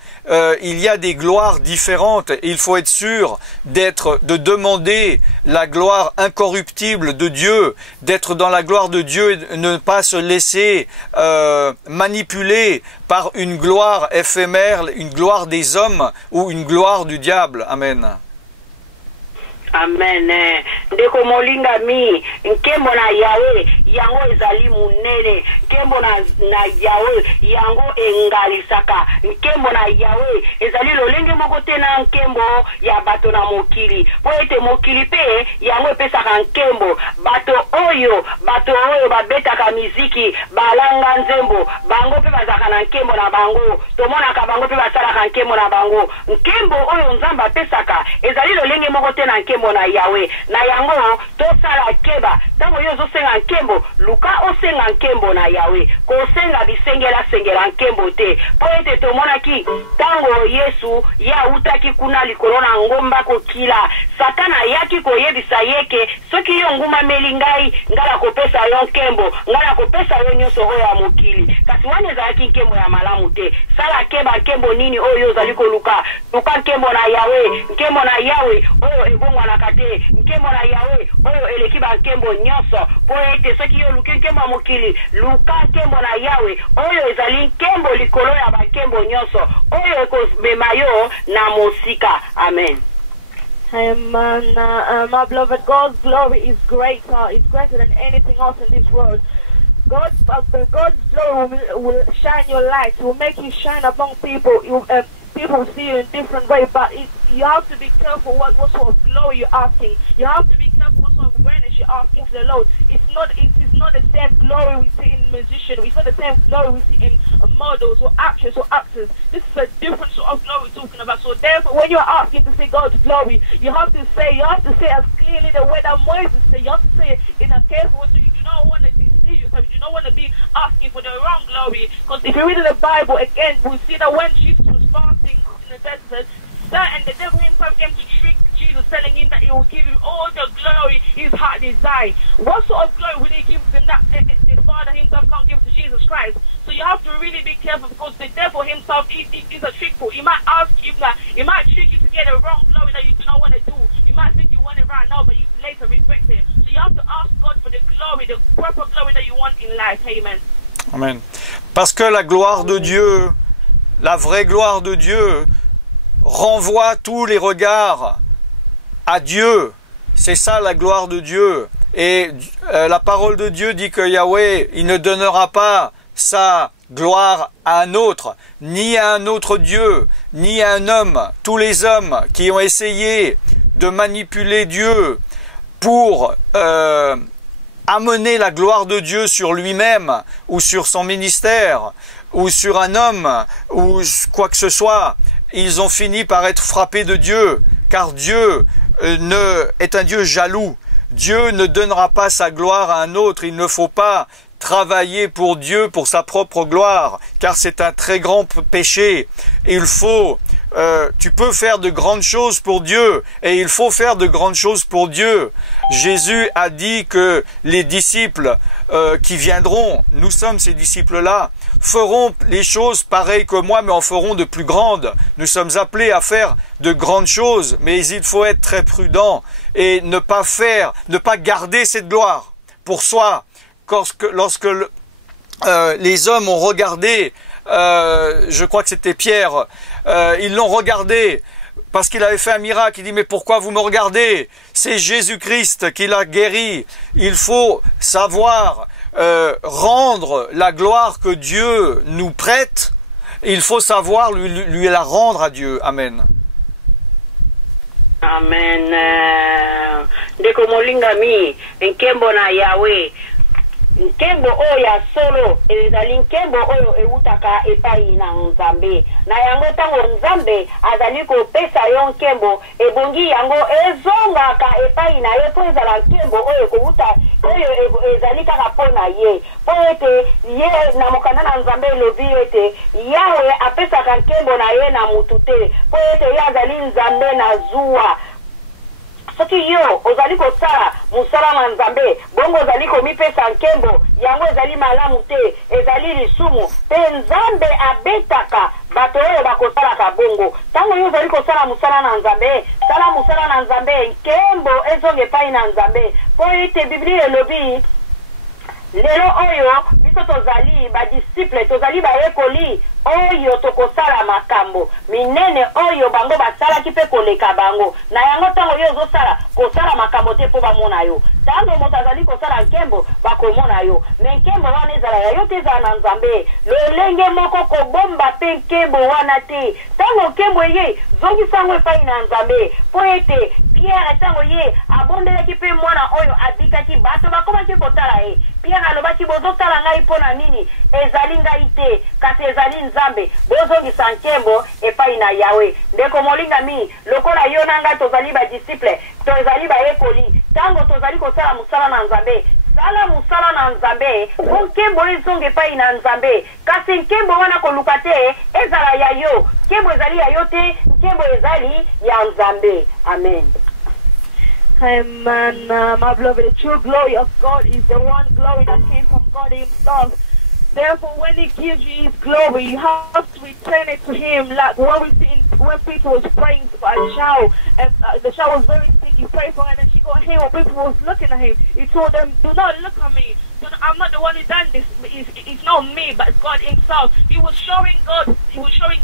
Il y a des gloires différentes. Il faut être sûr de demander la gloire incorruptible de Dieu, d'être dans la gloire de Dieu et ne pas se laisser manipuler par une gloire éphémère, une gloire des hommes ou une gloire du diable. Amen. Amen. Ndeko molinga mi nkembo na Yahweh yango ezali munene nkembo na Yahweh yango engalisaka nkembo na Yahweh ezali lolenge moko te na nkembo ya bato na mokili po ete mokili pe yango epesaka nkembo bato oyo babetaka miziki balanga nzembo bango pe bazaka na nkembo na bango tomonaka bango pe basalaka nkembo na bango nkembo oyo nzambe apesaka ezali lolenge moko te na nkembo na Yahweh na yango tosala keba tango yo zosenga nkembo luka osenga nkembo na Yahweh kosenga sengela nkembo te po ete tomonaki tango Yesu ya utaki kuna likolo na ngomba kokila satana yaki koyebisa yeke soki yo nguma melingai ngala kopesa yo nkembo ngala kopesa yo nyonso oyo ya mokili kasi wana ezalaki nkembo ya malamu te sala keba nkembo nini oyo ozali koluka luka nkembo na Yahweh oyo ebongwanaka te nkembo na Yahweh oyo eleki ba nkembo nyonso po ete soki yo luki nkembo ya mokili luka nkembo na Yahweh oyo ezali nkembo likolo ya ba nkembo nyonso oyo ekomema yo na mosika. Amen. Amen. My beloved, God's glory is greater. It's greater than anything else in this world. God's glory will shine your light. It will make you shine among people. People see you in different ways, but you have to be careful what sort of glory you're asking. You have to be careful what sort of awareness you're asking to the Lord. It is not the same glory we see in musicians. It's not the same glory we see in models or actors or actors. This is a different sort of glory we're talking about. So therefore, when you're asking to see God's glory, you have to say as clearly the way that Moses said. You have to say it in a careful way, so you do not want to deceive yourself. You don't want to be asking for the wrong glory. Because if you read in the Bible again, we see that when Jesus was fasting in the desert, and the devil himself came to trick Jesus, telling him that he will give him all the glory his heart desired. What sort of glory will he give him that the Father himself can't give to Jesus Christ? So you have to really be careful, because the devil himself is a trickful. He might ask you that, he might trick you to get a wrong glory that you do not want to do. You might think you want it right now, but you later regret it. So you have to ask God for the glory, the proper glory that you want in life. Amen. Amen. Parce que la gloire de Dieu, la vraie gloire de Dieu, renvoie tous les regards à Dieu. C'est ça la gloire de Dieu. Et la parole de Dieu dit que Yahweh, il ne donnera pas sa gloire à un autre, ni à un autre Dieu, ni à un homme. Tous les hommes qui ont essayé de manipuler Dieu pour amener la gloire de Dieu sur lui-même, ou sur son ministère, ou sur un homme, ou quoi que ce soit, ils ont fini par être frappés de Dieu, car Dieu est un Dieu jaloux. Dieu ne donnera pas sa gloire à un autre. Il ne faut pas travailler pour Dieu, pour sa propre gloire, car c'est un très grand péché. Il faut, tu peux faire de grandes choses pour Dieu, et il faut faire de grandes choses pour Dieu. Jésus a dit que les disciples qui viendront, nous sommes ces disciples-là, feront les choses pareilles que moi, mais en feront de plus grandes. Nous sommes appelés à faire de grandes choses, mais il faut être très prudent et ne pas garder cette gloire pour soi. Lorsque les hommes ont regardé, je crois que c'était Pierre, ils l'ont regardé parce qu'il avait fait un miracle. Il dit, mais pourquoi vous me regardez? C'est Jésus-Christ qui l'a guéri. Il faut savoir rendre la gloire que Dieu nous prête. Il faut savoir lui la rendre à Dieu. Amen. Amen. Ndeko molingami, nkembo na Yahweh. Nkembo oyo ya solo ezali nkembo oyo eutaka epai na Nzambe. Na yango tango Nzambe azali kopesa yo nkembo, ebongi yango ezongaka epai na ye po ezala nkembo oyo kouta oyo ezali kaka pona ye. Po ete ye na mokanda na Nzambe elobi ete Yawe apesaka nkembo na ye na mutu te. Po ete ye azali Nzambe na zuwa. Soki yo ozali kosala musala na Nzambe, bongo ozali komipesa nkembo, yango ezali malamu te, ezali lisumu, pe Nzambe abetaka bato oyo bakosalaka bongo. Tango yo ozali kosala musala na Nzambe, sala musala na Nzambe, nkembo ezonge epai na Nzambe. Po ete Biblia elobi, lelo oyo biso tozali ba disciple, tozali ba ekoli oyo tokosala makambo minene oyo bango basalaki pe koleka bango. Na yango tango yo ozosala kosala makambo te po bamona yo. Tango moto azali kosala nkembo bakomona yo. Me nkembo wana ezala ya yo te ezala na Nzambe. Lolenge moko kobomba pe nkembo wana te. Tango nkembo ye zongisango epai na Nzambe. Po ete Pierre tango ye abondelaki pe mwana oyo abikaki bato bakomaki kotala ye. Pierre alobaki bozotala ngai mpona nini? Ezali ngai te, kasi ezali Nzambe. Bozongisa nkembo epai na Yawe. Ndeko molingami, lokola yo na ngai tozali ba disciple, tozali ba ekoli, tango tozali kosala musala na Nzambe, sala musala na Nzambe, nkembo ezonge epai na Nzambe. Kasi nkembo wana koluka te, ezala ya yo. Nkembo ezali ya yo te, nkembo ezali ya Nzambe. Amen. Amen, my beloved. The true glory of God is the one glory that came from God Himself. Therefore, when He gives you His glory, you have to return it to Him. Like when we see when Peter was praying for a child, and the child was very sick, he prayed for her, and then she got healed. When Peter was looking at him, he told them, "Do not look at me. I'm not the one who done this. It's not me, but it's God Himself." He was showing God. He was telling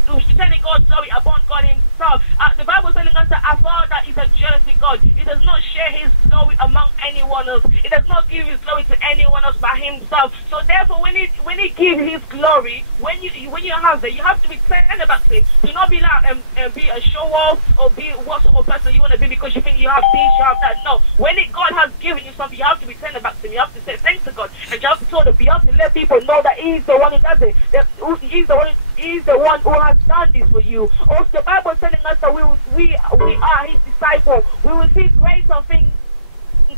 God's glory upon God Himself. The Bible is telling us that our Father is a jealousy God. He does not share His glory among anyone else. He does not give His glory to anyone else but Himself. So therefore, when He gives His glory, when you have it, you have to return it back to Him. Do not be like be a show off or be what sort of person you want to be because you think you have this, you have that. No, when God has given you something, you have to return it back to Him. You have to say thanks to God, and you have to let people know that He's the one who does it. That He's the one who has done this for you. Also, the Bible is telling us that we are His disciples. We will see greater things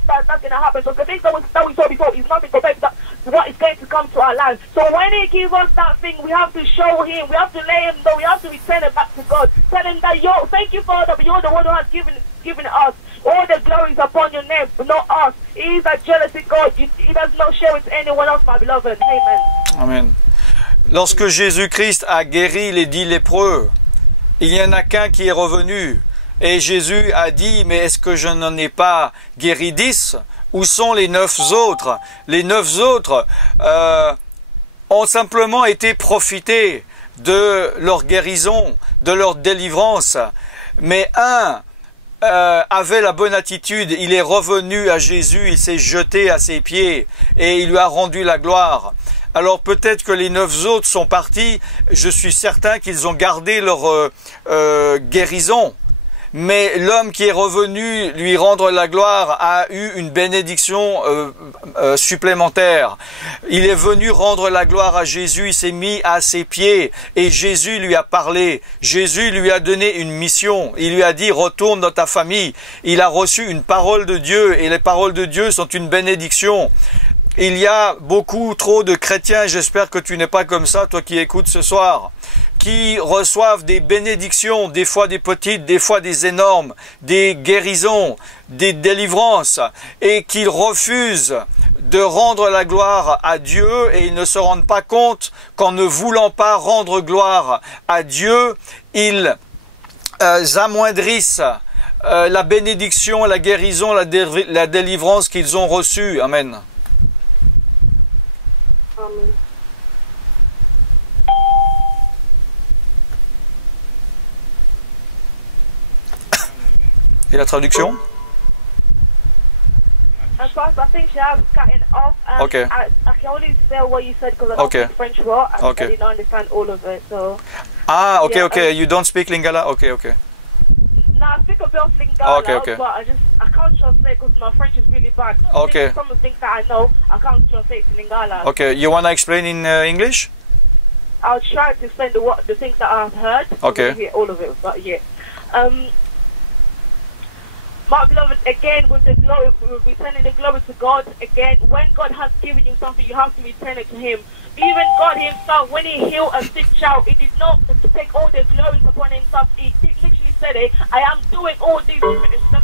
that's going to happen. So the things that we saw before is nothing compared to what is going to come to our lives. So when He gives us that thing, we have to show Him. We have to let Him know. We have to return it back to God. Tell Him that, thank you, Father, but you're the one who has given us. All the glory is upon your name, but not us. He is a jealousy God. He does not share with anyone else, my beloved. Amen. Amen. Lorsque Jésus-Christ a guéri les 10 lépreux, il n'y en a qu'un qui est revenu. Et Jésus a dit, mais est-ce que je n'en ai pas guéri 10? Où sont les 9 autres? Les 9 autres ont simplement été profités de leur guérison, de leur délivrance. Mais un avait la bonne attitude, il est revenu à Jésus, il s'est jeté à ses pieds et il lui a rendu la gloire. Alors peut-être que les 9 autres sont partis, je suis certain qu'ils ont gardé leur guérison. Mais l'homme qui est revenu lui rendre la gloire a eu une bénédiction supplémentaire. Il est venu rendre la gloire à Jésus, il s'est mis à ses pieds et Jésus lui a parlé. Jésus lui a donné une mission. Il lui a dit, retourne dans ta famille. Il a reçu une parole de Dieu et les paroles de Dieu sont une bénédiction. Il y a beaucoup trop de chrétiens, j'espère que tu n'es pas comme ça, toi qui écoutes ce soir, qui reçoivent des bénédictions, des fois des petites, des fois des énormes, des guérisons, des délivrances, et qui refusent de rendre la gloire à Dieu, et ils ne se rendent pas compte qu'en ne voulant pas rendre gloire à Dieu, ils amoindrissent la bénédiction, la guérison, la délivrance qu'ils ont reçue. Amen. Amen. Et la traduction? And Pastor, I think she has cutting off. Okay. I can only say what you said because I don't Okay. speak French well. Okay. I didn't understand all of it. So. Ah, okay, Yeah, okay. You don't speak Lingala? Okay, okay. No, I speak a bit of Lingala, Okay, okay. but I can't translate because my French is really bad. Okay. Some of the things that I know, I can't translate to Lingala. Okay, you want to explain in English? I'll try to explain the things that I've heard. Okay. Maybe all of it, but yeah. My beloved, again, with the glory, with returning the glory to God, again, when God has given you something, you have to return it to Him. Even God Himself, when He healed a sick child, He did not take all the glory upon Himself. He literally said, I am doing all these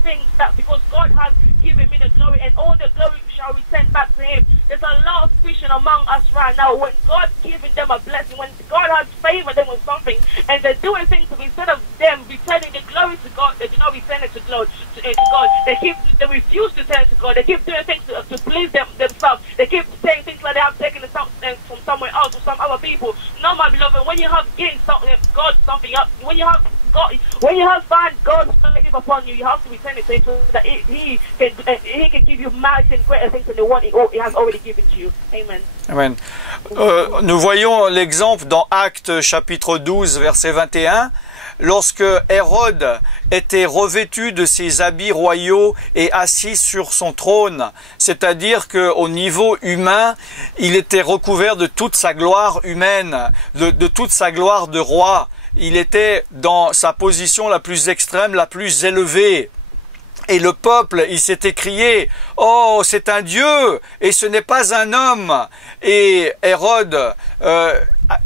things that because God has given me the glory, and all the glory shall return back to Him. There's a lot of Christians among us right now. When God's giving them a blessing, when God has favored them with something, and they're doing things instead of them returning the glory to God, they do not return it to God. They refuse to turn to God. They keep doing things to please themselves. They keep saying things like they have taken it from somewhere else or some other people. No, my beloved, when you have gained God something up, when you have found God's favor upon you, you have to return it to Him so that He can give you mighty and greater things than the one He has already given to you. Amen. Amen. Nous voyons l'exemple dans Actes chapitre 12, verset 21. Lorsque Hérode était revêtu de ses habits royaux et assis sur son trône, c'est-à-dire qu'au niveau humain, il était recouvert de toute sa gloire humaine, de toute sa gloire de roi. Il était dans sa position la plus extrême, la plus élevée. Et le peuple, il s'est écrié, « Oh, c'est un Dieu et ce n'est pas un homme !» Et Hérode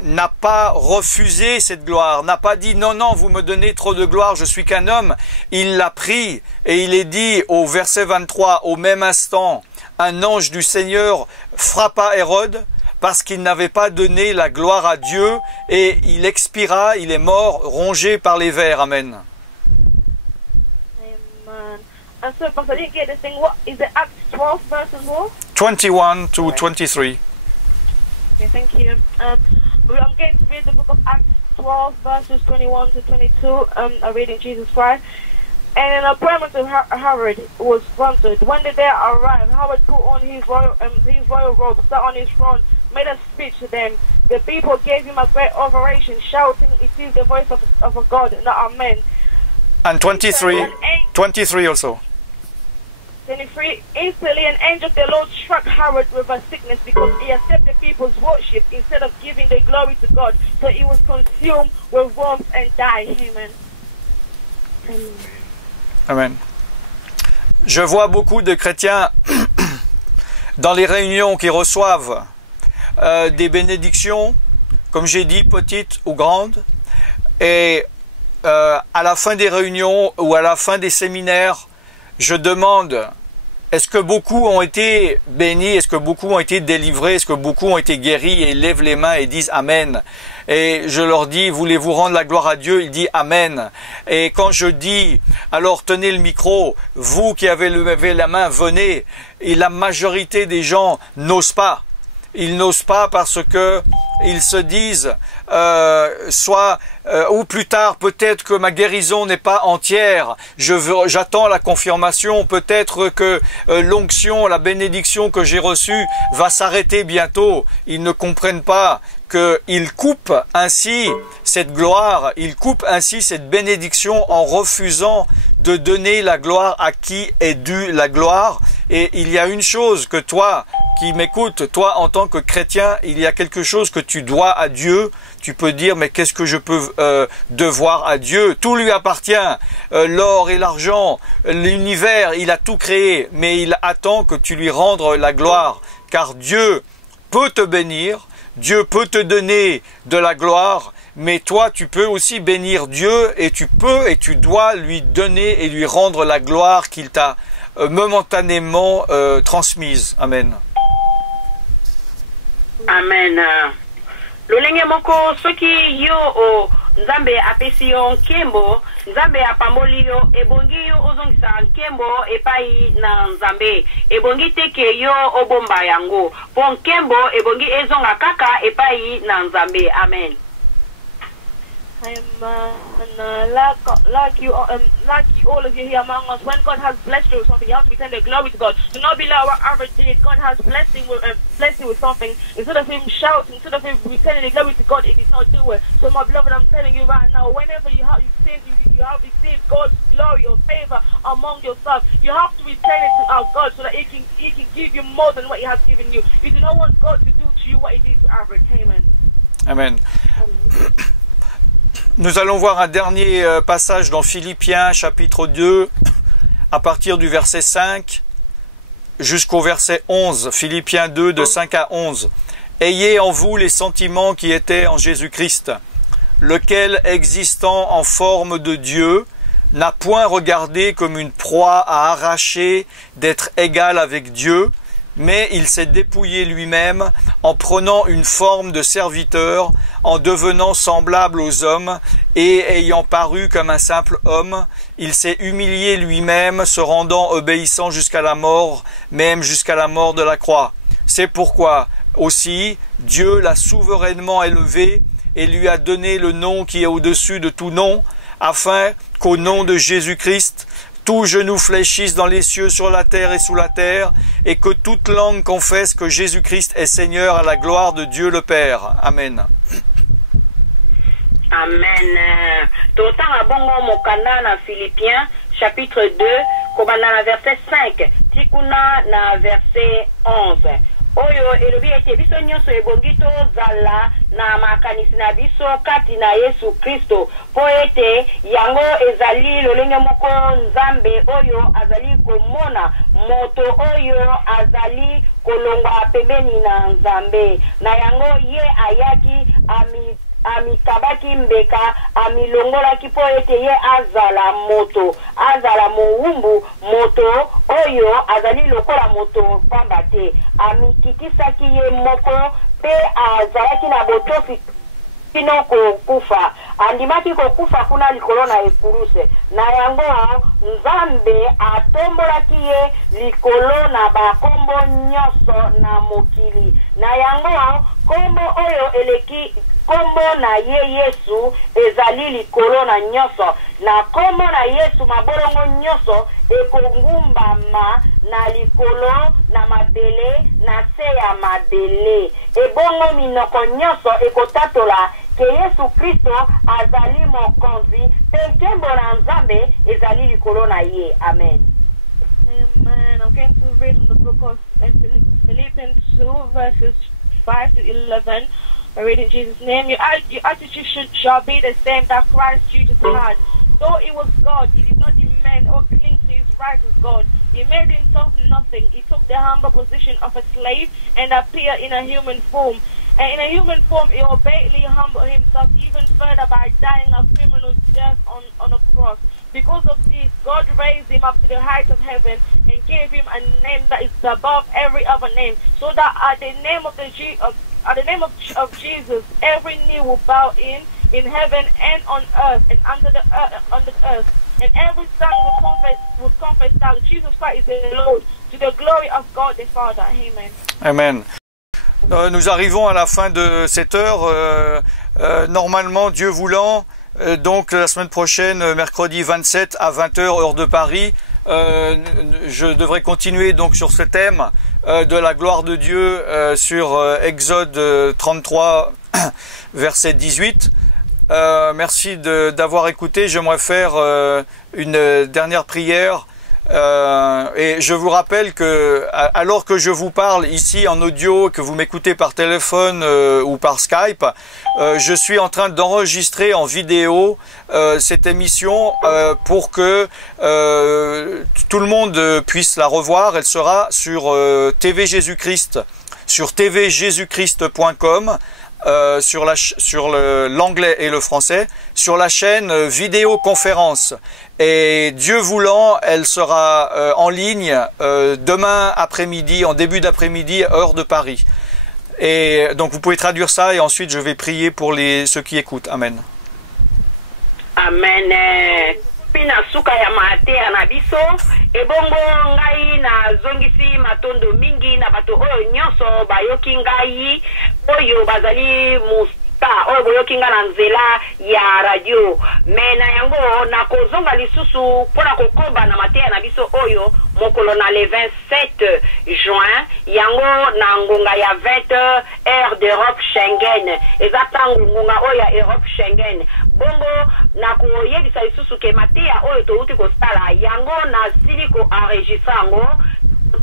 n'a pas refusé cette gloire, n'a pas dit « Non, non, vous me donnez trop de gloire, je suis qu'un homme ». Il l'a pris et il est dit au verset 23, au même instant, un ange du Seigneur frappa Hérode parce qu'il n'avait pas donné la gloire à Dieu et il expira, il est mort, rongé par les vers. Amen. Amen. And so, Pastor, I didn't get this thing. What is it? Acts 12 verses what? 21 to 23. Okay, thank you. I'm going to read the book of Acts 12 verses 21 to 22. I read in Jesus Christ. And an appointment to Herod was granted. When the day arrived, Herod put on his royal robe, sat on his throne, made a speech to them. The people gave him a great ovation, shouting, "It is the voice of a God, not a man." And 23 also. 23. Instantly an angel of the Lord struck Herod with a sickness because he accepted people's worship instead of giving the glory to God. So he was consumed with worms and died. Amen. Amen. Je vois beaucoup de chrétiens dans les réunions qui reçoivent des bénédictions, comme j'ai dit, petites ou grandes, et à la fin des réunions ou à la fin des séminaires, je demande, Est-ce que beaucoup ont été bénis? Est-ce que beaucoup ont été délivrés? Est-ce que beaucoup ont été guéris? Et ils lèvent les mains et disent Amen. Et je leur dis, voulez-vous rendre la gloire à Dieu? Il dit Amen. Et quand je dis, alors tenez le micro, vous qui avez levé la main, venez. Et la majorité des gens n'osent pas. Ils n'osent pas parce que ils se disent, ou plus tard, peut-être que ma guérison n'est pas entière. J'attends la confirmation. Peut-être que l'onction, la bénédiction que j'ai reçue va s'arrêter bientôt. Ils ne comprennent pas qu'ils coupent ainsi cette gloire, ils coupent ainsi cette bénédiction en refusant de donner la gloire à qui est due la gloire. Et il y a une chose que toi qui m'écoutes, toi en tant que chrétien, il y a quelque chose que tu dois à Dieu. Tu peux dire, mais qu'est-ce que je peux devoir à Dieu? Tout lui appartient, l'or et l'argent, l'univers, il a tout créé, mais il attend que tu lui rendes la gloire, car Dieu peut te bénir, Dieu peut te donner de la gloire, mais toi tu peux aussi bénir Dieu et tu peux et tu dois lui donner et lui rendre la gloire qu'il t'a momentanément transmise. Amen. Amen. Lolenge moko soki yo o Nzambe apesi yo nkembo, Nzambe apamboli yo, ebongi yo ozongisa nkembo epai na Nzambe. Ebongi teke yo obomba yango. Po nkembo ebongi ezonga kaka epai na Nzambe. Amen. Like you all of you here among us, when God has blessed you with something, you have to return the glory to God. Do not be like our average deed. God has blessed you with something. Instead of him shouting, instead of him returning the glory to God, it is not do it. So my beloved, I'm telling you right now, whenever you have received God's glory or favor among yourself, you have to return it to our God so that he can give you more than what he has given you. You do not want God to do to you what he did to average. Amen. Amen. Nous allons voir un dernier passage dans Philippiens chapitre 2 à partir du verset 5 jusqu'au verset 11. Philippiens 2 de 5 à 11. Ayez en vous les sentiments qui étaient en Jésus-Christ, lequel, existant en forme de Dieu, n'a point regardé comme une proie à arracher d'être égal avec Dieu, mais il s'est dépouillé lui-même en prenant une forme de serviteur, en devenant semblable aux hommes, et ayant paru comme un simple homme, il s'est humilié lui-même, se rendant obéissant jusqu'à la mort, même jusqu'à la mort de la croix. C'est pourquoi aussi Dieu l'a souverainement élevé et lui a donné le nom qui est au-dessus de tout nom, afin qu'au nom de Jésus-Christ, tout genou fléchisse dans les cieux, sur la terre et sous la terre, et que toute langue confesse que Jésus-Christ est Seigneur à la gloire de Dieu le Père. Amen. Amen. Totanga bongo mokanda na Philippiens chapitre 2, kobanda na verset 5, tikuna na verset 11. Oyo elobi ete biso nyonso ebongi tozala na makanisi na biso kati na Yesu Kristo, po ete yango ezali lolenge moko Nzambe oyo azali komona moto oyo azali kolongwa pembeni na Nzambe, na yango ye ayaki amikabaki mbeka, amilongolaki po ete ye azala moto, azala mowumbu moto oyo azali lokola moto pamba te, amikikisaki ye moko pe azalaki na botofi kino kokufa, andimaki kokufa kuna likolo na ekuruse, na yango Nzambe atombolaki ye likolo na bakombo nyonso na mokili, na yango kombo oyo eleki kombo na ye Yesu ezali likolo na nyonso, na kombo na Yesu mabolongo nyonso ekongumbama na likolo na mabele na se ya mabele, ebongo minoko nyonso ekotatola ke Yesu Kristo azali mokonzi, pe nkembo na Nzambe ezali likolo na ye. Amen. Amen. I'm going to read from the book of Philippians 2 verses 5 to 11. I read in Jesus' name. Your attitude shall be the same that Christ Jesus had. Though it was God, he did not demand or cling to his right as God. He made himself nothing. He took the humble position of a slave and appeared in a human form. And in a human form, he obediently humbled himself even further by dying a criminal's death on a cross. Because of this, God raised him up to the heights of heaven and gave him a name that is above every other name, so that at the name of Jesus, every knee will bow in heaven and on earth and under the earth, and every tongue will confess that Jesus Christ is the Lord, to the glory of God the Father. Amen. Amen. Nous arrivons à la fin de cette heure. Normalement, Dieu voulant, donc la semaine prochaine, mercredi 27 à 20h, heure de Paris, je devrais continuer donc sur ce thème de la gloire de Dieu sur Exode 33, verset 18. Merci d'avoir écouté. J'aimerais faire une dernière prière. Et je vous rappelle que alors que je vous parle ici en audio, que vous m'écoutez par téléphone ou par Skype, je suis en train d'enregistrer en vidéo cette émission pour que tout le monde puisse la revoir. Elle sera sur TV Jésus-Christ, sur tvjesuschrist.com. Sur l'anglais et le français, sur la chaîne vidéoconférence. Et Dieu voulant, elle sera en ligne demain après-midi, en début d'après-midi, heure de Paris. Et donc vous pouvez traduire ça et ensuite je vais prier pour ceux qui écoutent. Amen. Amen. Pina suka ya mateya na biso ebongo ngai na zongisi matondo mingi na bato oyo nyonso bayoki ngai oyo bazali musta oyo boyoki nga na nzela ya radio me na yango na kozonga lisusu mpona kokoba na mateya na biso oyo mokolo na le 27 juin yango na ngonga ya 20h heure d'Europe Schengen eza tango ngonga oyo ya Europe Schengen bongo na koyebisa lisusu ke mateya oyo touti kosala yango na sili ko enregistre yango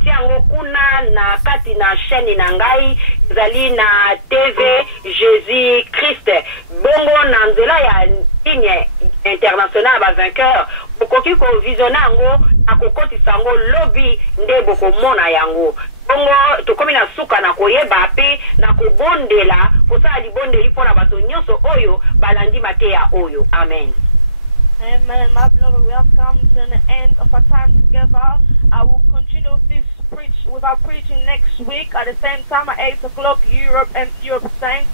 tiango kuna na kati na chaîne na ngai ezali na TV Jésus Christ bongo na nzela ya ligne internationale ba vainqueur bokoki ko visiona yango akokotisa yango lobi nde bokomona yango bongo tokomi na suka na koyeba pe na kobondela kosala libondeli mpona bato nyonso oyo balandi mateya oyo. Amen. Amen. My beloved, we have come to the end of our time together. I will continue with our preaching next week at the same time at 8 o'clock Europe same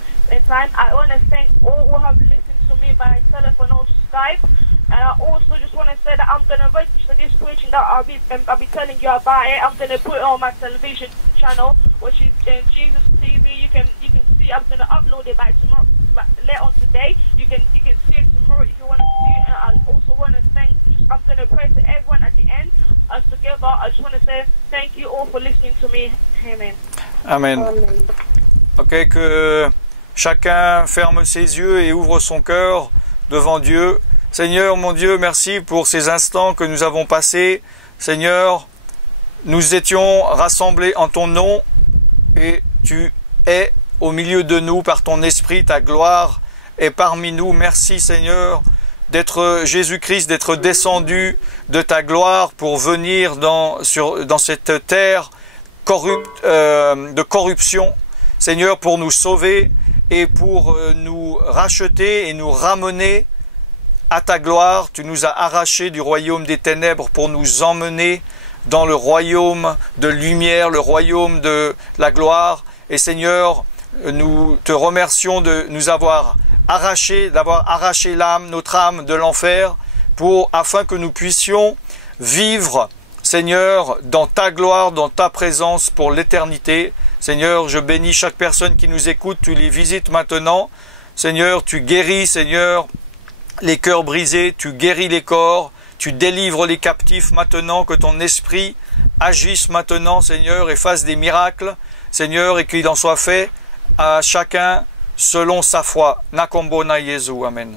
time. I want to thank all who have listened to me by telephone or Skype. And I also just want to say that I'm going to register this preaching that I'll be telling you about it. I'm going to put it on my television channel, which is Jesus TV. You can see. I'm going to upload it by tomorrow, later on today. You can see it tomorrow if you want to see it. And I also want to thank. I'm going to pray to everyone at the end. As together, I just want to say thank you all for listening to me. Amen. Amen. Ok, que chacun ferme ses yeux et ouvre son cœur devant Dieu. Seigneur, mon Dieu, merci pour ces instants que nous avons passés. Seigneur, nous étions rassemblés en ton nom et tu es au milieu de nous par ton esprit, ta gloire est parmi nous. Merci Seigneur d'être Jésus-Christ, d'être descendu de ta gloire pour venir dans cette terre de corruption. Seigneur, pour nous sauver et pour nous racheter et nous ramener à ta gloire. Tu nous as arrachés du royaume des ténèbres pour nous emmener dans le royaume de lumière, le royaume de la gloire. Et Seigneur, nous te remercions de nous avoir d'avoir arraché notre âme de l'enfer afin que nous puissions vivre, Seigneur, dans ta gloire, dans ta présence pour l'éternité. Seigneur, je bénis chaque personne qui nous écoute, tu les visites maintenant. Seigneur, tu guéris, Seigneur, les cœurs brisés, tu guéris les corps, tu délivres les captifs maintenant, que ton esprit agisse maintenant, Seigneur, et fasse des miracles, Seigneur, et qu'il en soit fait à chacun selon sa foi. Nakombo na Yesu, Amen.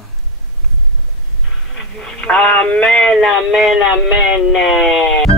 Amen, amen, amen.